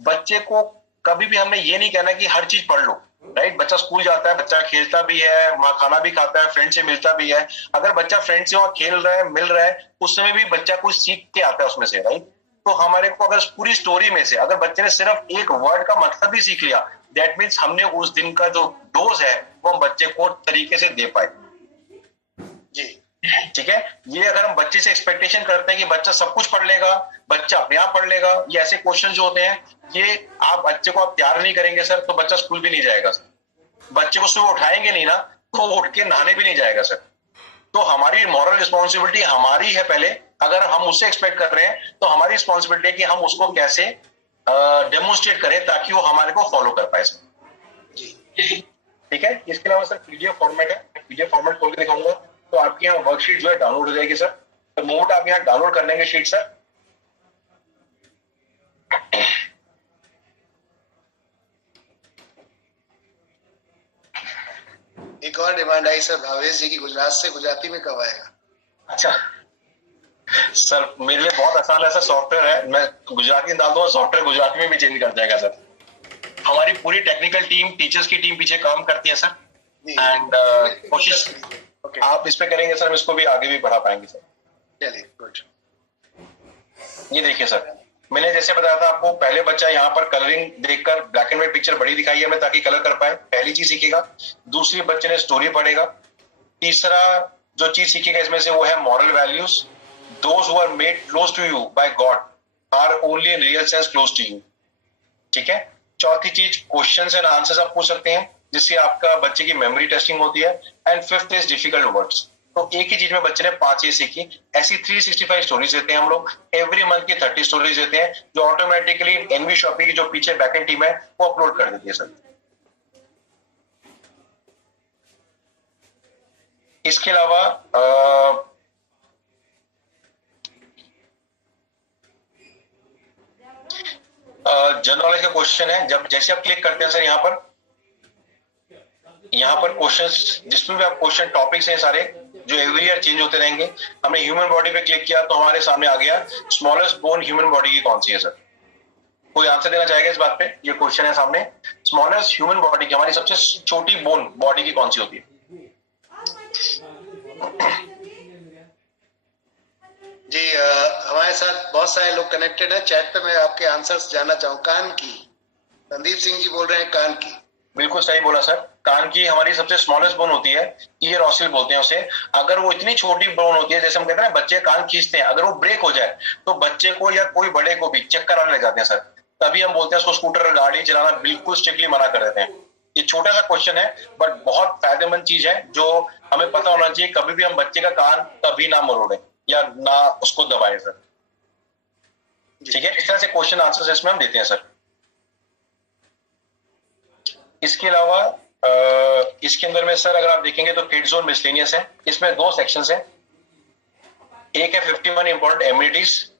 बच्चे को कभी भी हमने ये नहीं कहना कि हर चीज पढ़ लो। राइट, बच्चा स्कूल जाता है, बच्चा खेलता भी है, वहां खाना भी खाता है, फ्रेंड से मिलता भी है। अगर बच्चा फ्रेंड से वहां खेल रहा है, मिल रहा है, उस समय भी बच्चा कुछ सीख के आता है उसमें से। राइट, तो हमारे को अगर पूरी स्टोरी में से अगर बच्चे ने सिर्फ एक वर्ड का मतलब भी सीख लिया, दैट मीन्स हमने उस दिन का जो डोज है वो हम बच्चे को तरीके से दे पाए। जी, ठीक है, ये अगर हम बच्चे से एक्सपेक्टेशन करते हैं कि बच्चा सब कुछ पढ़ लेगा, बच्चा अपने आप पढ़ लेगा, ये ऐसे क्वेश्चन जो होते हैं, ये आप बच्चे को आप तैयार नहीं करेंगे सर, तो बच्चा स्कूल भी नहीं जाएगा सर। बच्चे को सुबह उठाएंगे नहीं ना, तो वो उठ के नहाने भी नहीं जाएगा सर। तो हमारी मॉरल रिस्पॉन्सिबिलिटी हमारी है पहले। अगर हम उससे एक्सपेक्ट कर रहे हैं तो हमारी रिस्पॉन्सिबिलिटी है कि हम उसको कैसे डेमोन्स्ट्रेट करें ताकि वो हमारे को फॉलो कर पाए सर। ठीक है, इसके अलावा सर पीडीएफ फॉर्मेट है, पीडीएफ फॉर्मेट खोल के दिखाऊंगा। तो आपकी यहाँ वर्कशीट जो है डाउनलोड हो जाएगी सर। तो मोड आप यहाँ डाउनलोड कर लेंगे शीट सर। एक और डिमांड आई सर भावेश जी की, गुजरात से गुजराती में कब आएगा? अच्छा सर, मेरे लिए बहुत आसान है सर, सॉफ्टवेयर है, मैं गुजराती डाल दूंगा, सॉफ्टवेयर गुजराती में भी चेंज कर जाएगा सर। हमारी पूरी टेक्निकल टीम, टीचर्स की टीम पीछे काम करती है सर। एंड कोशिश आप इस पे करेंगे सर, हम इसको भी आगे भी बढ़ा पाएंगे सर। चलिए, गुड। ये देखिए सर, मैंने जैसे बताया था आपको, पहले बच्चा यहाँ पर कलरिंग देखकर ब्लैक एंड व्हाइट पिक्चर बड़ी दिखाई है मैं ताकि कलर कर पाए, पहली चीज सीखेगा। दूसरी, बच्चे ने स्टोरी पढ़ेगा। तीसरा जो चीज सीखेगा इसमें से वो है moral values. Those who are made close to you by God are only in real sense close to you. ठीक है, चौथी चीज क्वेश्चंस एंड आंसर्स आप पूछ सकते हैं जिससे आपका बच्चे की मेमोरी टेस्टिंग होती है। And fifth is difficult words. तो एक ही चीज में बच्चे ने 5 चीज सीखी। ऐसी 365 स्टोरीज देते हैं हम लोग, एवरी मंथ की 30 स्टोरीज देते हैं जो ऑटोमेटिकली एनवी शॉपी की जो पीछे बैकएंड टीम है वो अपलोड कर देती है सर। इसके अलावा नॉलेज का क्वेश्चन है। जब जैसे आप क्लिक करते हैं सर यहाँ पर क्वेश्चंस, जिसमें भी आप क्वेश्चन टॉपिक्स हैं सारे जो एवरी ईयर चेंज होते रहेंगे। हमने ह्यूमन बॉडी पे क्लिक किया तो हमारे सामने आ गया स्मॉलेस्ट बोन ह्यूमन बॉडी की कौन सी है सर। कोई आंसर देना चाहेगा इस बात पे? ये क्वेश्चन है सामने, स्मॉलेस्ट ह्यूमन बॉडी की, हमारी सबसे छोटी बोन बॉडी की कौन सी होती है? जी हमारे साथ बहुत सारे लोग कनेक्टेड हैं चैट पे। मैं आपके आंसर्स जानना चाहूँ। कान की, संदीप सिंह जी बोल रहे हैं कान की। बिल्कुल सही बोला सर। कान की हमारी सबसे स्मॉलेस्ट बोन होती है, ईयर ऑसिल बोलते हैं उसे। अगर वो इतनी छोटी बोन होती है, जैसे हम कहते हैं ना बच्चे कान खींचते हैं, अगर वो ब्रेक हो जाए तो बच्चे को या कोई बड़े को भी चक्कर आने लग जाते हैं सर। तभी हम बोलते हैं उसको स्कूटर गाड़ी चलाना बिल्कुल स्ट्रिक्टली मना कर देते हैं। ये छोटा सा क्वेश्चन है बट बहुत फायदेमंद चीज है जो हमें पता होना चाहिए। कभी भी हम बच्चे का कान कभी ना मरोड़े या ना उसको दबाए सर। ठीक है, इस तरह से क्वेश्चन आंसर इसमें हम देते हैं सर। इसके अलावा इसके अंदर में सर अगर आप देखेंगे तो किड्स जोन मिसलेनियस है। इसमें 2 सेक्शंस हैं। एक है 51 इंपॉर्टेंट एमिनिटीज,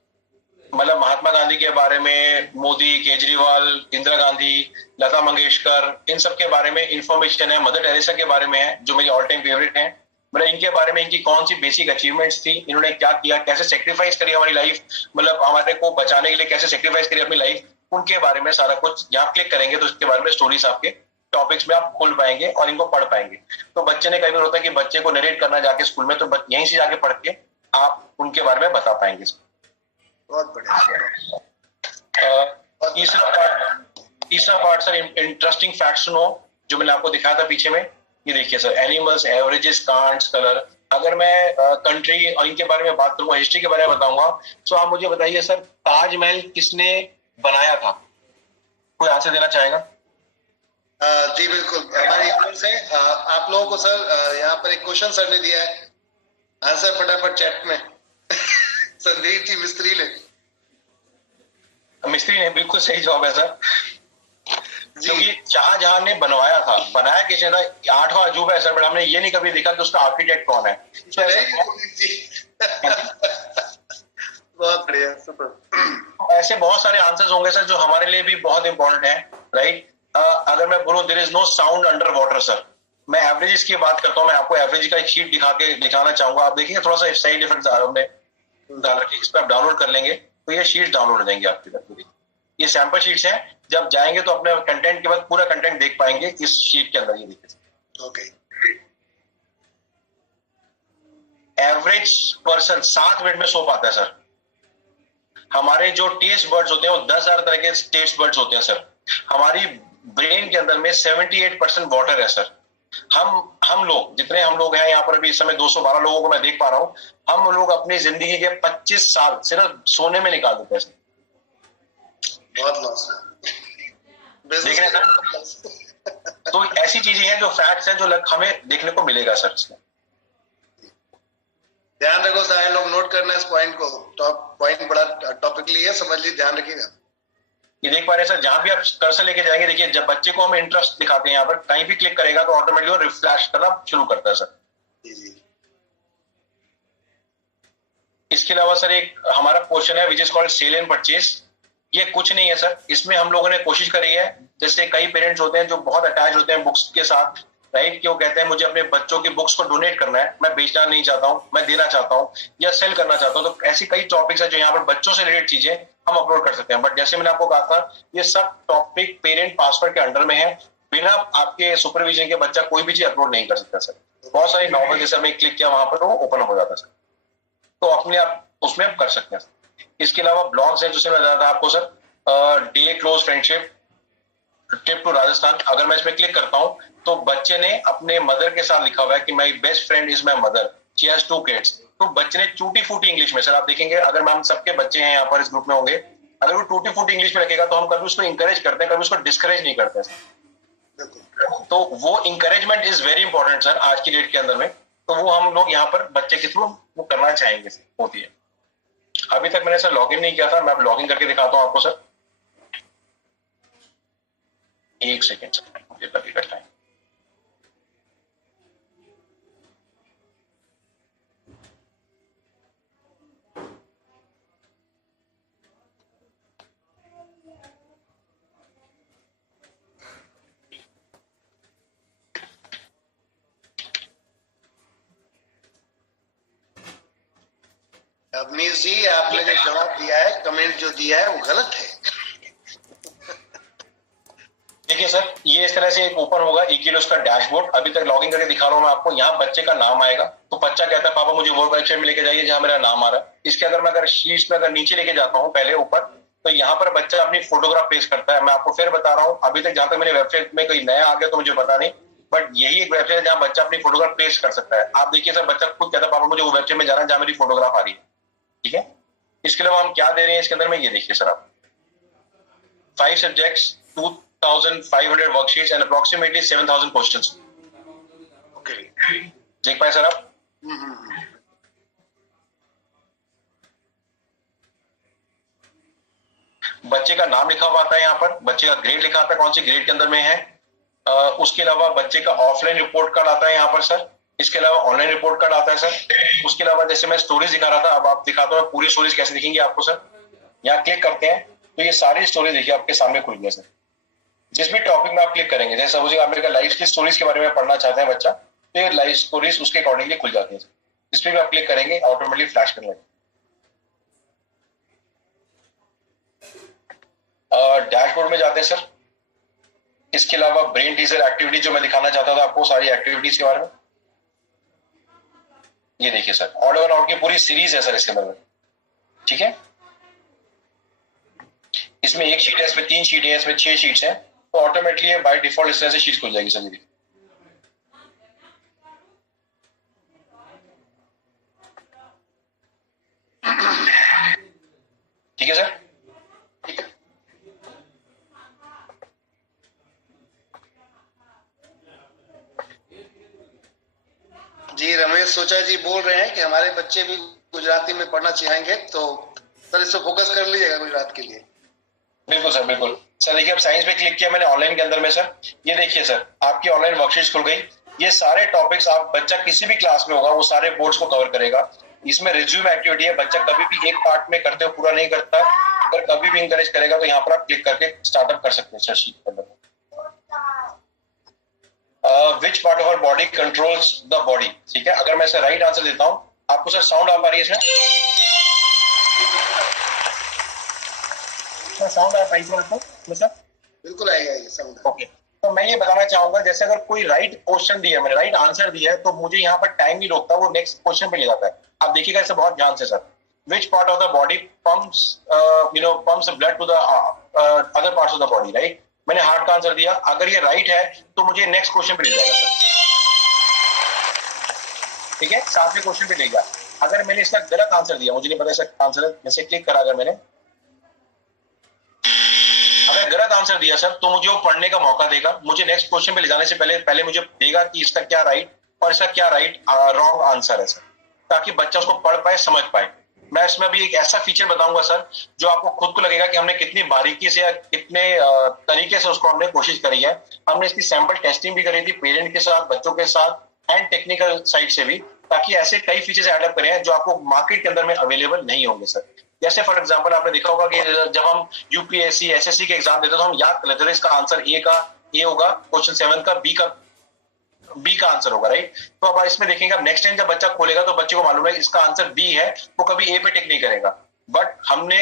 मतलब महात्मा गांधी के बारे में, मोदी, केजरीवाल, इंदिरा गांधी, लता मंगेशकर, इन सब के बारे में इंफॉर्मेशन है। मदर टेरेसा के बारे में है जो मेरी ऑल टाइम फेवरेट है। मतलब इनके बारे में, इनकी कौन सी बेसिक अचीवमेंट्स थी, इन्होंने क्या किया, कैसे सेक्रीफाइस करी हमारी लाइफ, मतलब हमारे को बचाने के लिए कैसे सेक्रीफाइस करी अपनी लाइफ, उनके बारे में सारा कुछ। यहाँ क्लिक करेंगे तो इसके बारे में स्टोरीज आपके टॉपिक्स में आप खोल पाएंगे और इनको पढ़ पाएंगे। तो बच्चे ने कई बार होता है कि बच्चे को नरेट करना जाके स्कूल में, तो यहीं से जाके पढ़ के आप उनके बारे में बता पाएंगे। बहुत बढ़िया। तीसरा पार्ट सर इंटरेस्टिंग फैक्ट्स सुनो जो मैंने आपको दिखाया था पीछे में। ये देखिए सर, एनिमल्स, एवरेजेस, कांट्स, कलर। अगर मैं कंट्री और इनके बारे में बात करूंगा, हिस्ट्री के बारे में बताऊंगा, तो आप मुझे बताइए सर ताजमहल किसने बनाया था? कोई आंसर देना चाहेगा? जी बिल्कुल, हमारी ओर से आप लोगों को सर यहाँ पर एक क्वेश्चन सर ने दिया है, आंसर फटाफट चैट में। संदीप जी मिस्त्री ने बिल्कुल सही जवाब है सर। क्योंकि शाहजहां ने बनवाया था। बनाया किसने था? 8वां अजूबा है सर, बट हमने ये नहीं कभी देखा कि उसका आर्किटेक्ट कौन है। बहुत बढ़िया, सुपर। ऐसे बहुत सारे आंसर्स होंगे सर जो हमारे लिए भी बहुत इंपॉर्टेंट है, राइट? अगर मैं बोलूं there is no sound under water sir, मैं एवरेजेस की बात करता हूं। मैं आपको एवरेज का एक शीट दिखाना चाहूंगा। आप देखिए थोड़ा सा सही डिफरेंस हमने डाल रखे। इस पर आप डाउनलोड कर लेंगे तो ये शीट डाउनलोड हो जाएंगे आपकी। ये सैंपल शीट्स हैं, जब जाएंगे तो अपने कंटेंट के बाद पूरा कंटेंट देख पाएंगे इस शीट के अंदर। ये देखिए, ओके। एवरेज पर्सन 7 मिनट में सो पाता है सर। हमारे जो टेस्ट बर्ड्स होते हैं वो 10,000 तरह के टेस्ट बर्ड्स होते हैं सर। हमारी ब्रेन के अंदर में 78% वाटर है सर। हम लोग जितने हम लोग हैं यहाँ पर, अभी इस समय 212 लोगों को मैं देख पा रहा हूँ, हम लोग अपनी जिंदगी के 25 साल सिर्फ सोने में निकाल देते हैं। बहुत लॉस है, देख रहे हैं सर? तो ऐसी चीजें हैं जो फैक्ट्स हैं जो हमें देखने को मिलेगा सर इसमें। ध्यान रखो सारे लोग, नोट करना इस पॉइंट को। टॉप पॉइंट बड़ा टॉपिकली है, समझ लीजिए, ध्यान रखिएगा। ये देख पा रहे हैं सर, जहां भी आप कर्सर लेके जाएंगे, देखिए जब बच्चे को हम इंटरेस्ट दिखाते हैं यहाँ पर, कहीं भी क्लिक करेगा तो ऑटोमेटिकली वो रिफ्लैश करना शुरू करता है सर। जी। इसके अलावा सर एक हमारा क्वेश्चन है which is called sale and purchase. ये कुछ नहीं है सर, इसमें हम लोगों ने कोशिश करी है, जैसे कई पेरेंट्स होते हैं जो बहुत अटैच होते हैं बुक्स के साथ, राइट? कि वो कहते हैं मुझे अपने बच्चों की बुक्स को डोनेट करना है, मैं बेचना नहीं चाहता हूं, मैं देना चाहता हूं या सेल करना चाहता हूं। तो ऐसी कई टॉपिक्स है जो यहाँ पर बच्चों से रिलेटेड चीजें हम अपलोड कर सकते हैं। बट जैसे मैंने आपको कहा था, ये सब टॉपिक पेरेंट पासवर्ड के अंडर में है। बिना आपके सुपरविजन के बच्चा कोई भी चीज अपलोड नहीं कर सकता सर। बहुत सारी नॉवल जैसे हमने क्लिक किया वहां पर वो ओपन हो जाता सर, तो अपने आप उसमें आप कर सकते हैं। इसके अलावा ब्लॉग्स है जिसमें बताया था आपको sir, the close friendship, trip to Rajasthan. अगर मैं इसमें क्लिक करता हूं तो बच्चे ने अपने मदर के साथ लिखा हुआ है कि my best friend is my mother, she has 2 kids. तो बच्चे ने टूटी फूटी इंग्लिश में, सर आप देखेंगे अगर हम सबके बच्चे हैं यहाँ पर इस ग्रुप में होंगे, अगर वो टूटी फूटी इंग्लिश में रखेगा तो हम कभी उसको इंकरेज करते हैं, कभी उसको डिस्करेज नहीं करते। तो वो encouragement is very important sir आज की डेट के अंदर में। तो वो हम लोग यहाँ पर बच्चे के थ्रू वो करना चाहेंगे होती है। अभी तक मैंने सर लॉगिन नहीं किया था, मैं अब लॉगिन करके दिखाता हूँ आपको सर। एक सेकेंड सर, मुझे लगेगा टाइम। रमेश जी, आपने जो जवाब दिया है, कमेंट जो दिया है, वो गलत है। देखिए सर, ये इस तरह से एक ओपन होगा Ekilos का डैशबोर्ड। अभी तक लॉगिन करके दिखा रहा हूँ मैं आपको। यहाँ बच्चे का नाम आएगा, तो बच्चा कहता है पापा मुझे वो वेबसाइट में लेके जाइए जहां मेरा नाम आ रहा है। इसके अगर मैं शीट्स में अगर नीचे लेके जाता हूँ पहले ऊपर, तो यहाँ पर बच्चा अपनी फोटोग्राफ पेस्ट करता है। मैं आपको फिर बता रहा हूँ, अभी तक जहां तक मेरे वेबसाइट में कोई नया आ गया तो मुझे पता नहीं, बट यही एक वेबसाइट है जहाँ बच्चा अपनी फोटोग्राफ पेस्ट कर सकता है। आप देखिए सर, बच्चा खुद कहता है पापा मुझे वो वेबसाइट में जाना है जहां मेरी फोटोग्राफ आ रही है। ठीक है, इसके अलावा हम क्या दे रहे हैं इसके अंदर में, ये देखिए सर आप, 5 subjects, 2,500 worksheets and approximately 7,000 questions. Okay, देख पाए सर आप? बच्चे का नाम लिखा हुआ आता है यहाँ पर, बच्चे का ग्रेड लिखा आता है, कौन सी ग्रेड के अंदर में है। उसके अलावा बच्चे का ऑफलाइन रिपोर्ट कार्ड आता है यहाँ पर सर। इसके अलावा ऑनलाइन रिपोर्ट कार्ड आता है सर। उसके अलावा जैसे मैं स्टोरीज दिखा रहा था, अब आप दिखाता हूँ पूरी स्टोरीज कैसे दिखेंगी आपको सर। यहाँ क्लिक करते हैं तो ये सारी स्टोरीज देखिए आपके सामने खुल गया सर। जिस भी टॉपिक में आप क्लिक करेंगे, जैसे सपोज आप मेरे लाइफ की स्टोरीज के बारे में पढ़ना चाहते हैं बच्चा, तो ये लाइफ स्टोरीज उसके अकॉर्डिंगली खुल जाती है। इस पर भी आप क्लिक करेंगे, ऑटोमेटिकली फ्लैश करने लगेगा। डैशबोर्ड में जाते हैं सर। इसके अलावा ब्रेन टीजर एक्टिविटी जो मैं दिखाना चाहता था आपको, सारी एक्टिविटीज के बारे में, ये देखिए सर, ऑड वन आउट की पूरी सीरीज है सर इसके अंदर में। ठीक है, इसमें एक शीट है, इसमें 3 शीट है, इसमें 6 शीट्स हैं, तो ऑटोमेटिकली बाय डिफॉल्ट इस तरह से शीट खुल जाएगी सर। ठीक है सर। जी, रमेश सोचा जी बोल रहे हैं कि हमारे बच्चे भी गुजराती में पढ़ना चाहेंगे, तो सर इस पर फोकस कर लीजिएगा गुजरात के लिए। बिल्कुल सर, बिल्कुल सर। देखिए अब साइंस पे क्लिक किया मैंने ऑनलाइन के अंदर में सर, ये देखिए सर आपकी ऑनलाइन वर्कशीट खुल गई। ये सारे टॉपिक्स आप बच्चा किसी भी क्लास में होगा वो सारे बोर्ड्स को कवर करेगा। इसमें रिज्यूम एक्टिविटी है, बच्चा कभी भी एक पार्ट में करते हुए पूरा नहीं करता, अगर कभी भी इंकरेज करेगा तो यहाँ पर आप क्लिक करके स्टार्टअप कर सकते हैं सर शीट के अंदर। Which part of our body controls the body. ठीक है, अगर मैं सर राइट आंसर देता हूं, आपको सर साउंड आ पा रही है सर? साउंड आ पाई सर? बिल्कुल आएगा ये साउंड। ओके, तो मैं ये बताना चाहूंगा, जैसे अगर कोई राइट क्वेश्चन दिया है, मैंने राइट आंसर दिया है, तो मुझे यहाँ पर टाइम नहीं रोकता, वो नेक्स्ट क्वेश्चन पे ले जाता है। आप देखिएगा इसे बहुत ध्यान से sir. Which part of the body pumps pumps blood to the other parts of the body, right. मैंने हार्ट का आंसर दिया, अगर ये राइट है तो मुझे नेक्स्ट क्वेश्चन पे ले जाएगा सर। ठीक है, 7वें क्वेश्चन पे ले गया। अगर मैंने इसका गलत आंसर दिया, मुझे नहीं पता इसका आंसर है, जैसे क्लिक करा अगर मैंने, अगर गलत आंसर दिया सर तो मुझे वो पढ़ने का मौका देगा। मुझे नेक्स्ट क्वेश्चन पे ले जाने से पहले मुझे देगा कि इसका क्या राइट और इसका क्या राइट रॉन्ग आंसर है सर, ताकि बच्चा उसको पढ़ पाए, समझ पाए। मैं इसमें भी एक ऐसा फीचर बताऊंगा सर जो आपको खुद को लगेगा कि हमने कितनी बारीकी से या कितने तरीके से उसको हमने कोशिश करी है। हमने इसकी सैंपल टेस्टिंग भी करी थी पेरेंट के साथ, बच्चों के साथ एंड टेक्निकल साइड से भी, ताकि ऐसे कई फीचर्स एडअप करें जो आपको मार्केट के अंदर में अवेलेबल नहीं होंगे सर। जैसे फॉर एग्जांपल आपने देखा होगा कि जब हम यूपीएससी एसएससी के एग्जाम देते तो हम याद कर लेते थे इसका आंसर ए होगा, क्वेश्चन 7 का बी का आंसर होगा, राइट। तो अब इसमें देखेंगे, अब नेक्स्ट टाइम जब बच्चा खोलेगा तो बच्चे को मालूम है इसका आंसर बी है, वो कभी ए पे टिक नहीं करेगा। बट हमने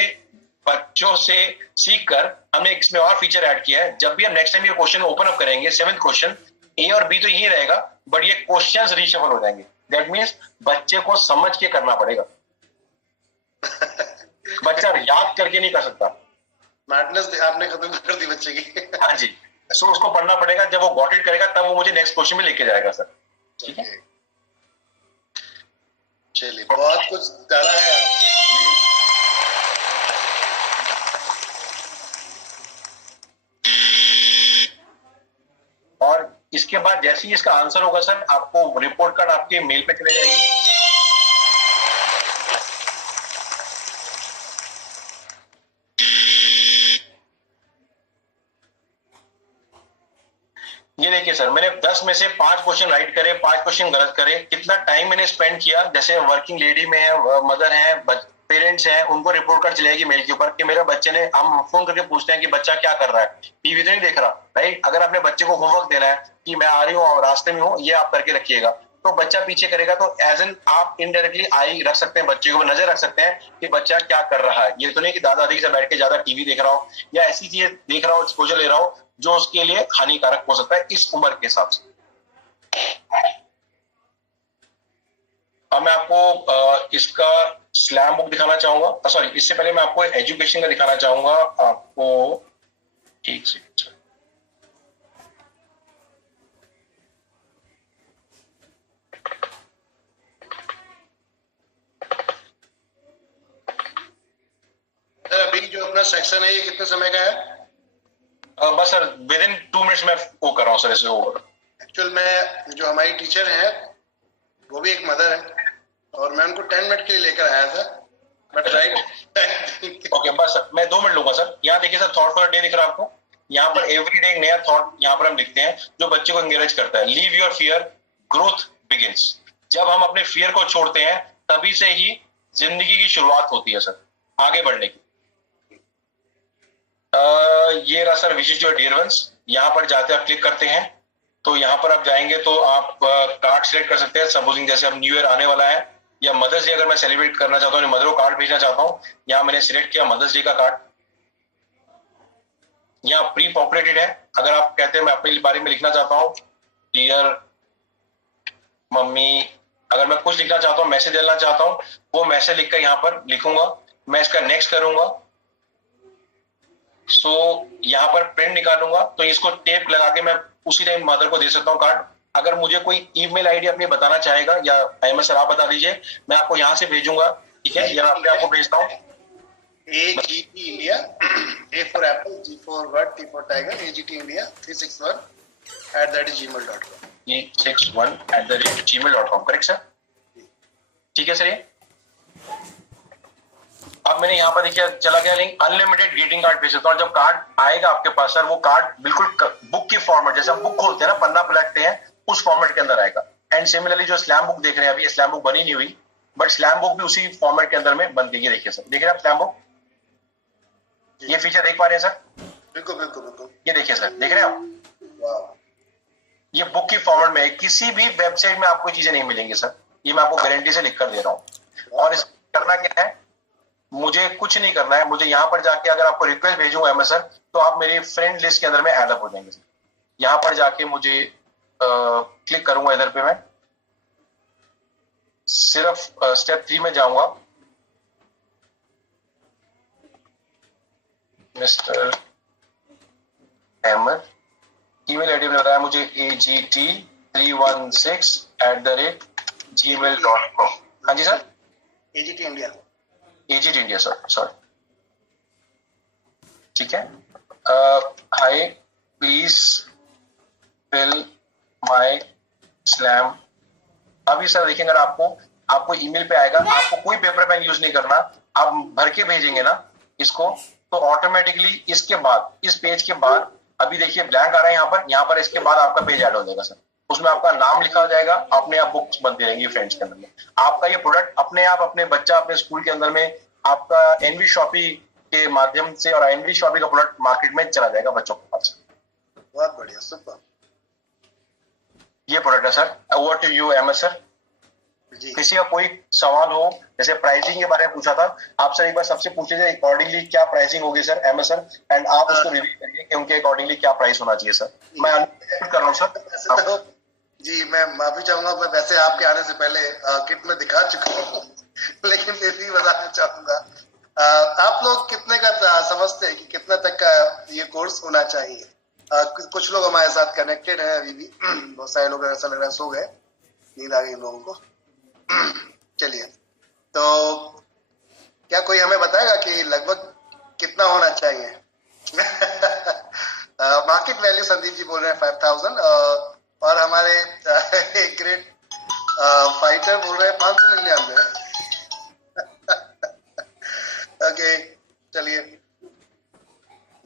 बच्चों से सीख कर हमने इसमें और फीचर ऐड किया है। जब भी हम नेक्स्ट टाइम ये क्वेश्चन ओपन अप करेंगे, 7th क्वेश्चन, ए और बी तो यही रहेगा, बट ये क्वेश्चंस रीशफल हो जाएंगे। दैट मींस बच्चे को समझ के करना पड़ेगा। बच्चा याद करके नहीं कर सकता। मैडनेस आपने खत्म कर दी बच्चे की। हाँ जी, सो उसको पढ़ना पड़ेगा। जब वो गॉट इट करेगा तब वो मुझे नेक्स्ट क्वेश्चन में लेके जाएगा सर। ठीक है, चलिए बहुत कुछ डाला है। और इसके बाद जैसे ही इसका आंसर होगा सर, आपको रिपोर्ट कार्ड आपके मेल पे चले जाएगी। ये देखिए सर, मैंने 10 में से 5 क्वेश्चन राइट करे, 5 क्वेश्चन गलत करे। कितना टाइम मैंने स्पेंड किया, जैसे वर्किंग लेडी में है, मदर है, पेरेंट्स हैं, उनको रिपोर्ट कार्ड चलेगी मेल के ऊपर कि मेरे बच्चे ने, हम फोन करके पूछते हैं कि बच्चा क्या कर रहा है, टीवी तो नहीं देख रहा, राइट। अगर आपने बच्चे को होमवर्क देना है कि मैं आ रही हूँ और रास्ते में हूँ, ये आप करके रखिएगा। तो बच्चा पीछे करेगा, तो एज एन आप इनडायरेक्टली आई रख सकते हैं, बच्चे को नजर रख सकते हैं कि बच्चा क्या कर रहा है। ये तो नहीं कि दादा दादी से बैठ के ज्यादा टीवी देख रहा हो या ऐसी चीजें देख रहा हो, एक्सपोजर ले रहा हो जो उसके लिए हानिकारक हो सकता है इस उम्र के हिसाब से। अब मैं आपको इसका स्लैम बुक दिखाना चाहूंगा, सॉरी इससे पहले मैं आपको एजुकेशन का दिखाना चाहूंगा आपको। एक सेकंड, अभी जो अपना सेक्शन है ये कितने समय का है? बस सर विद इन 2 मिनट्स में वो कर रहा हूँ सर इसे ओवर। एक्चुअल में जो हमारी टीचर है वो भी एक मदर है और मैं उनको 10 मिनट के लिए लेकर आया था, बट राइट। ओके बस सर मैं 2 मिनट लूंगा सर। यहाँ देखिए सर, थॉट फॉर डे दिख रहा है आपको। यहाँ पर एवरी डे एक नया थॉट यहाँ पर हम लिखते हैं जो बच्चे को एंकरेज करता है। Leave your fear, growth begins. जब हम अपने फियर को छोड़ते हैं तभी से ही जिंदगी की शुरुआत होती है सर, आगे बढ़ने की। ये रहा सर विशेष जो डियर वंस। यहाँ पर जाते आप क्लिक करते हैं तो यहाँ पर आप जाएंगे तो आप कार्ड सिलेक्ट कर सकते हैं। सपोजिंग जैसे अब न्यू ईयर आने वाला है या मदर्स डे अगर मैं सेलिब्रेट करना चाहता हूँ, मदर को कार्ड भेजना चाहता हूँ, यहाँ मैंने सिलेक्ट किया मदर्स डे का कार्ड। यहाँ प्री पॉपुलेटेड है। अगर आप कहते हैं मैं अपने बारे में लिखना चाहता हूँ डियर मम्मी, अगर मैं कुछ लिखना चाहता हूँ, मैसेज डालना चाहता हूँ, वो मैसेज लिखकर यहाँ पर लिखूंगा। मैं इसका नेक्स्ट करूंगा, सो यहाँ पर प्रिंट निकालूंगा तो इसको टेप लगा के मैं उसी टाइम मदर को दे सकता हूँ कार्ड। अगर मुझे कोई ईमेल आईडी अपनी बताना चाहेगा या अहमद सर आप बता दीजिए, मैं आपको यहाँ से भेजूंगा, ठीक है? या मैं अपने आपको भेजता हूँ AGT India, A for apple, G for bird, T for tiger, AGT India 361@gmail.com। 361@gmail.com, correct sir? ठीक है सर। ये अब मैंने यहाँ पर देखिए चला गया लिंक, अनलिमिटेड ग्रीटिंग कार्ड भेज सकता हूँ। जब कार्ड आएगा आपके पास सर, वो कार्ड बिल्कुल बुक की फॉर्मेट, जैसे हम बुक खोलते हैं ना, पन्ना पलटते हैं, उस फॉर्मेट के अंदर आएगा। एंड सिमिलरली जो स्लैम बुक देख रहे हैं, अभी स्लैम बुक बनी नहीं हुई, बट स्लैम बुक भी उसी फॉर्मेट के अंदर में बनती है। देखिए सर, देख रहे हैं आप स्लैम बुक, ये फीचर देख पा रहे हैं सर? बिल्कुल बिल्कुल बिल्कुल। ये देखिए सर, देख रहे हैं आप? वाह, ये बुक की फॉर्मेट में है, किसी भी वेबसाइट में आपको चीजें नहीं मिलेंगी सर, ये मैं आपको गारंटी से लिख कर दे रहा हूँ। और इस करना क्या है, मुझे कुछ नहीं करना है। मुझे यहाँ पर जाके अगर आपको रिक्वेस्ट भेजूंगा एम सर, तो आप मेरी फ्रेंड लिस्ट के अंदर में ऐड अप हो जाएंगे सर। यहाँ पर जाके मुझे क्लिक करूंगा, इधर पे मैं सिर्फ स्टेप 3 में जाऊंगा, मिस्टर अहमद। ईमेल आईडी में बताया मुझे AGT316@gmail.com। हाँ जी sir, AGT India, AGT India sir, sorry, ठीक है। Hi please fill my slam. अभी सर देखिए, अगर आपको ईमेल पे आएगा, आपको कोई पेपर पेन यूज नहीं करना, आप भर के भेजेंगे ना इसको, तो ऑटोमेटिकली इसके बाद, इस पेज के बाद, अभी देखिए ब्लैंक आ रहा है यहाँ पर इसके बाद आपका पेज ऐड हो जाएगा सर। उसमें आपका नाम लिखा जाएगा, अपने आप बुक्स बनती रहेंगी फ्रेंड्स के अंदर में। आपका ये प्रोडक्ट अपने आप अपने बच्चा अपने स्कूल के अंदर में आपका एनवी शॉपी के माध्यम से, और एनवी शॉपी का प्रोडक्ट मार्केट में चला जाएगा बच्चों के पास। बहुत बढ़िया, सुपर। ये प्रोडक्ट है sir. Over to you M S sir. किसी का कोई सवाल हो, जैसे प्राइसिंग के बारे में पूछा था, आप सर एक बार सबसे पूछ लीजिए अकॉर्डिंगली क्या प्राइसिंग होगी sir M S sir, and आप उसको रिव्यू करिए कि उनके अकॉर्डिंगली क्या प्राइस होना चाहिए सर। मैं अनुरोध कर रहा हूँ सर। तो जी मैं माफी चाहूंगा, मैं वैसे आपके आने से पहले किट में दिखा चुका हूँ लेकिन फिर भी बताना चाहूंगा, आप लोग कितने का समझते हैं कि कितना तक का ये कोर्स होना चाहिए? कुछ लोग हमारे साथ कनेक्टेड हैं अभी भी, बहुत सारे लोग ऐसा लग रहा है सो गए, नींद आ गई इन लोगों को। चलिए, तो क्या कोई हमें बताएगा कि लगभग कितना होना चाहिए? मार्केट वैल्यू संदीप जी बोल रहे हैं 5000, और हमारे एक ग्रेट फाइटर बोल रहे हैं 599। ओके, चलिए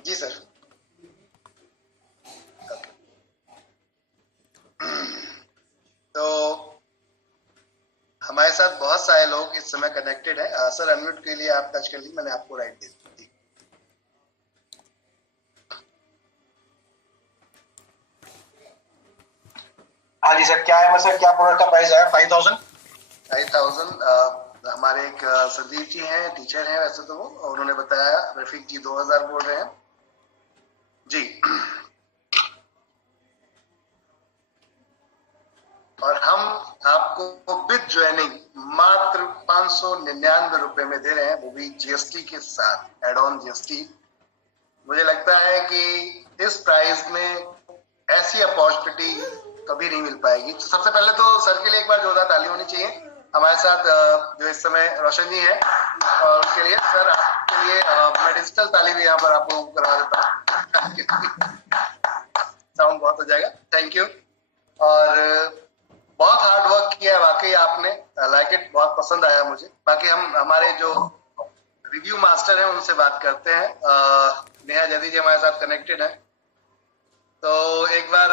जी सर। तो हमारे साथ बहुत सारे लोग इस समय कनेक्टेड है। सर अनम्यूट के लिए आप टच कर लीजिए, मैंने आपको राइट दे दी। हाँ जी सर, क्या है सर, क्या प्रोडक्ट का प्राइस है? 5000। 5000 हमारे एक संदीप जी हैं, टीचर हैं वैसे तो वो, उन्होंने बताया। रफीक जी 2000 बोल रहे हैं जी। और हम आपको विद ज्वाइनिंग मात्र 599 रुपए में दे रहे हैं, वो भी जीएसटी के साथ, एड ऑन जीएसटी। मुझे लगता है कि इस प्राइस में ऐसी अपॉर्चुनिटी कभी नहीं मिल पाएगी। तो सबसे पहले तो सर के लिए एक बार जोरदार ताली होनी चाहिए। हमारे साथ जो इस समय रोशन जी हैं, और उसके लिए सर आपके लिए मैं डिजिटल ताली भी यहाँ पर आप लोगों को करवा देता हूँ। साउंड बहुत हो जाएगा, थैंक यू। और बहुत हार्ड वर्क किया है वाकई आपने, लाइक इट, बहुत पसंद आया मुझे। बाकी हम हमारे जो रिव्यू मास्टर हैं उनसे बात करते हैं। नेहा जदी जी हमारे साथ कनेक्टेड है, तो एक बार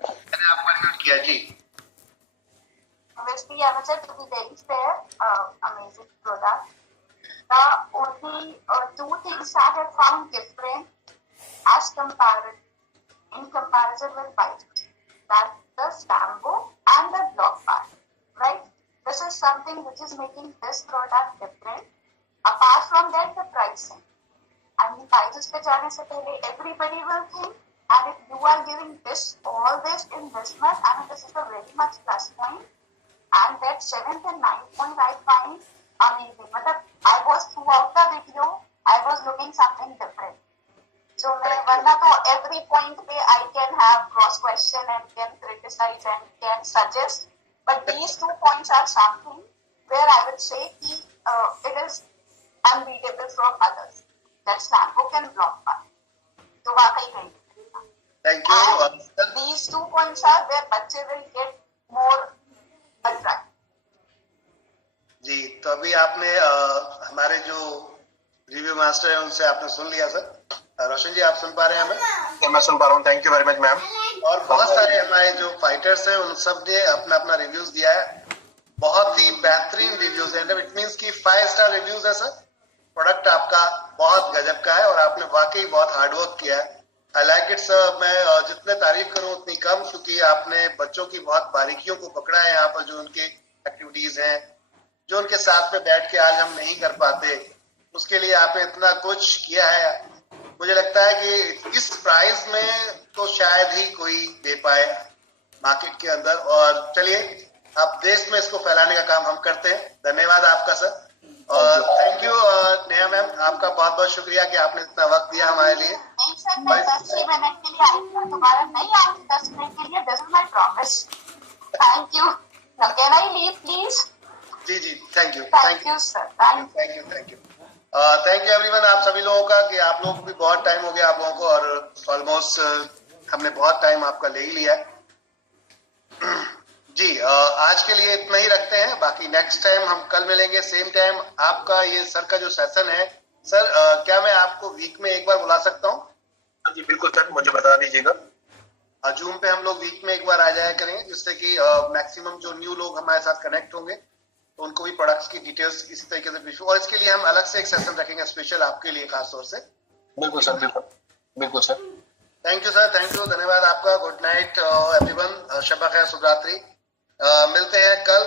मैंने आपको अनम्यूट किया जी। Obviously, I would say to be very fair, amazing product. The only two things I have found different as in comparison with Byju's, that the Stambo and the block part, right? This is something which is making this product different. Apart from that, the pricing. I mean, Byju's पे जाने से पहले everybody will think, and if you are giving this all this in this much, I mean, this is a very much plus point. And that 7th and 9th point I find amazing. But I was throughout the video, I was looking something different. So वरना तो every point पे I can have cross question and can criticize and can suggest. But these 2 points are something where I would say it is unbeatable from others. That's Stambo and block part. तो वाकई नहीं. Thank you. And these 2 points are where बच्चे will get more. जी, तो अभी आपने हमारे जो review master है उनसे आपने सुन लिया सर। रोशन जी, आप सुन पा रहे हैं हमें? मैं सुन पा रहा हूँ, thank you very much ma'am. और बहुत सारे हमारे जो फाइटर्स हैं उन सब ने अपना अपना रिव्यूज दिया है, बहुत ही बेहतरीन रिव्यूज है। इट मींस कि 5 स्टार रिव्यूज है सर। प्रोडक्ट आपका बहुत गजब का है और आपने वाकई बहुत हार्डवर्क किया है। I like it sir. मैं जितने तारीफ करूं उतनी कम, क्योंकि आपने बच्चों की बहुत बारीकियों को पकड़ा है यहाँ पर, जो उनके एक्टिविटीज हैं, जो उनके साथ में बैठ के आज हम नहीं कर पाते, उसके लिए आपने इतना कुछ किया है। मुझे लगता है कि इस प्राइस में तो शायद ही कोई दे पाए मार्केट के अंदर। और चलिए, आप देश में इसको फैलाने का काम हम करते हैं। धन्यवाद आपका सर। और थैंक यू नेहा मैम, आपका बहुत बहुत शुक्रिया कि आपने इतना वक्त दिया हमारे लिए। नहीं सर, मैं 10 मिनट के लिए आई हूँ, दोबारा नहीं आऊंगी 10 मिनट के लिए। This is my promise. Thank you. Now can I leave please? जी जी, thank you. Thank you sir. Thank you everyone, आप सभी लोगों का, कि आप लोग भी बहुत टाइम हो गया आप लोगों को, और ऑलमोस्ट हमने बहुत टाइम आपका ले ही लिया है। जी, आज के लिए इतना ही रखते हैं। बाकी नेक्स्ट टाइम हम कल मिलेंगे सेम टाइम। आपका ये सर का जो सेशन है सर, क्या मैं आपको वीक में एक बार बुला सकता हूँ? जी बिल्कुल सर, मुझे बता दीजिएगा। जूम पे हम लोग वीक में एक बार आ जाया करेंगे, जिससे कि मैक्सिमम जो न्यू लोग हमारे साथ कनेक्ट होंगे तो उनको भी प्रोडक्ट्स की डिटेल्स इसी तरीके से पूछूं। और इसके लिए हम अलग से एक सेशन रखेंगे स्पेशल आपके लिए, खास तौर से। बिल्कुल सर, बिल्कुल sir. Thank you sir, thank you, धन्यवाद आपका। गुड नाइट एवरीवन, शब खैर, शुभ रात्रि। मिलते हैं कल।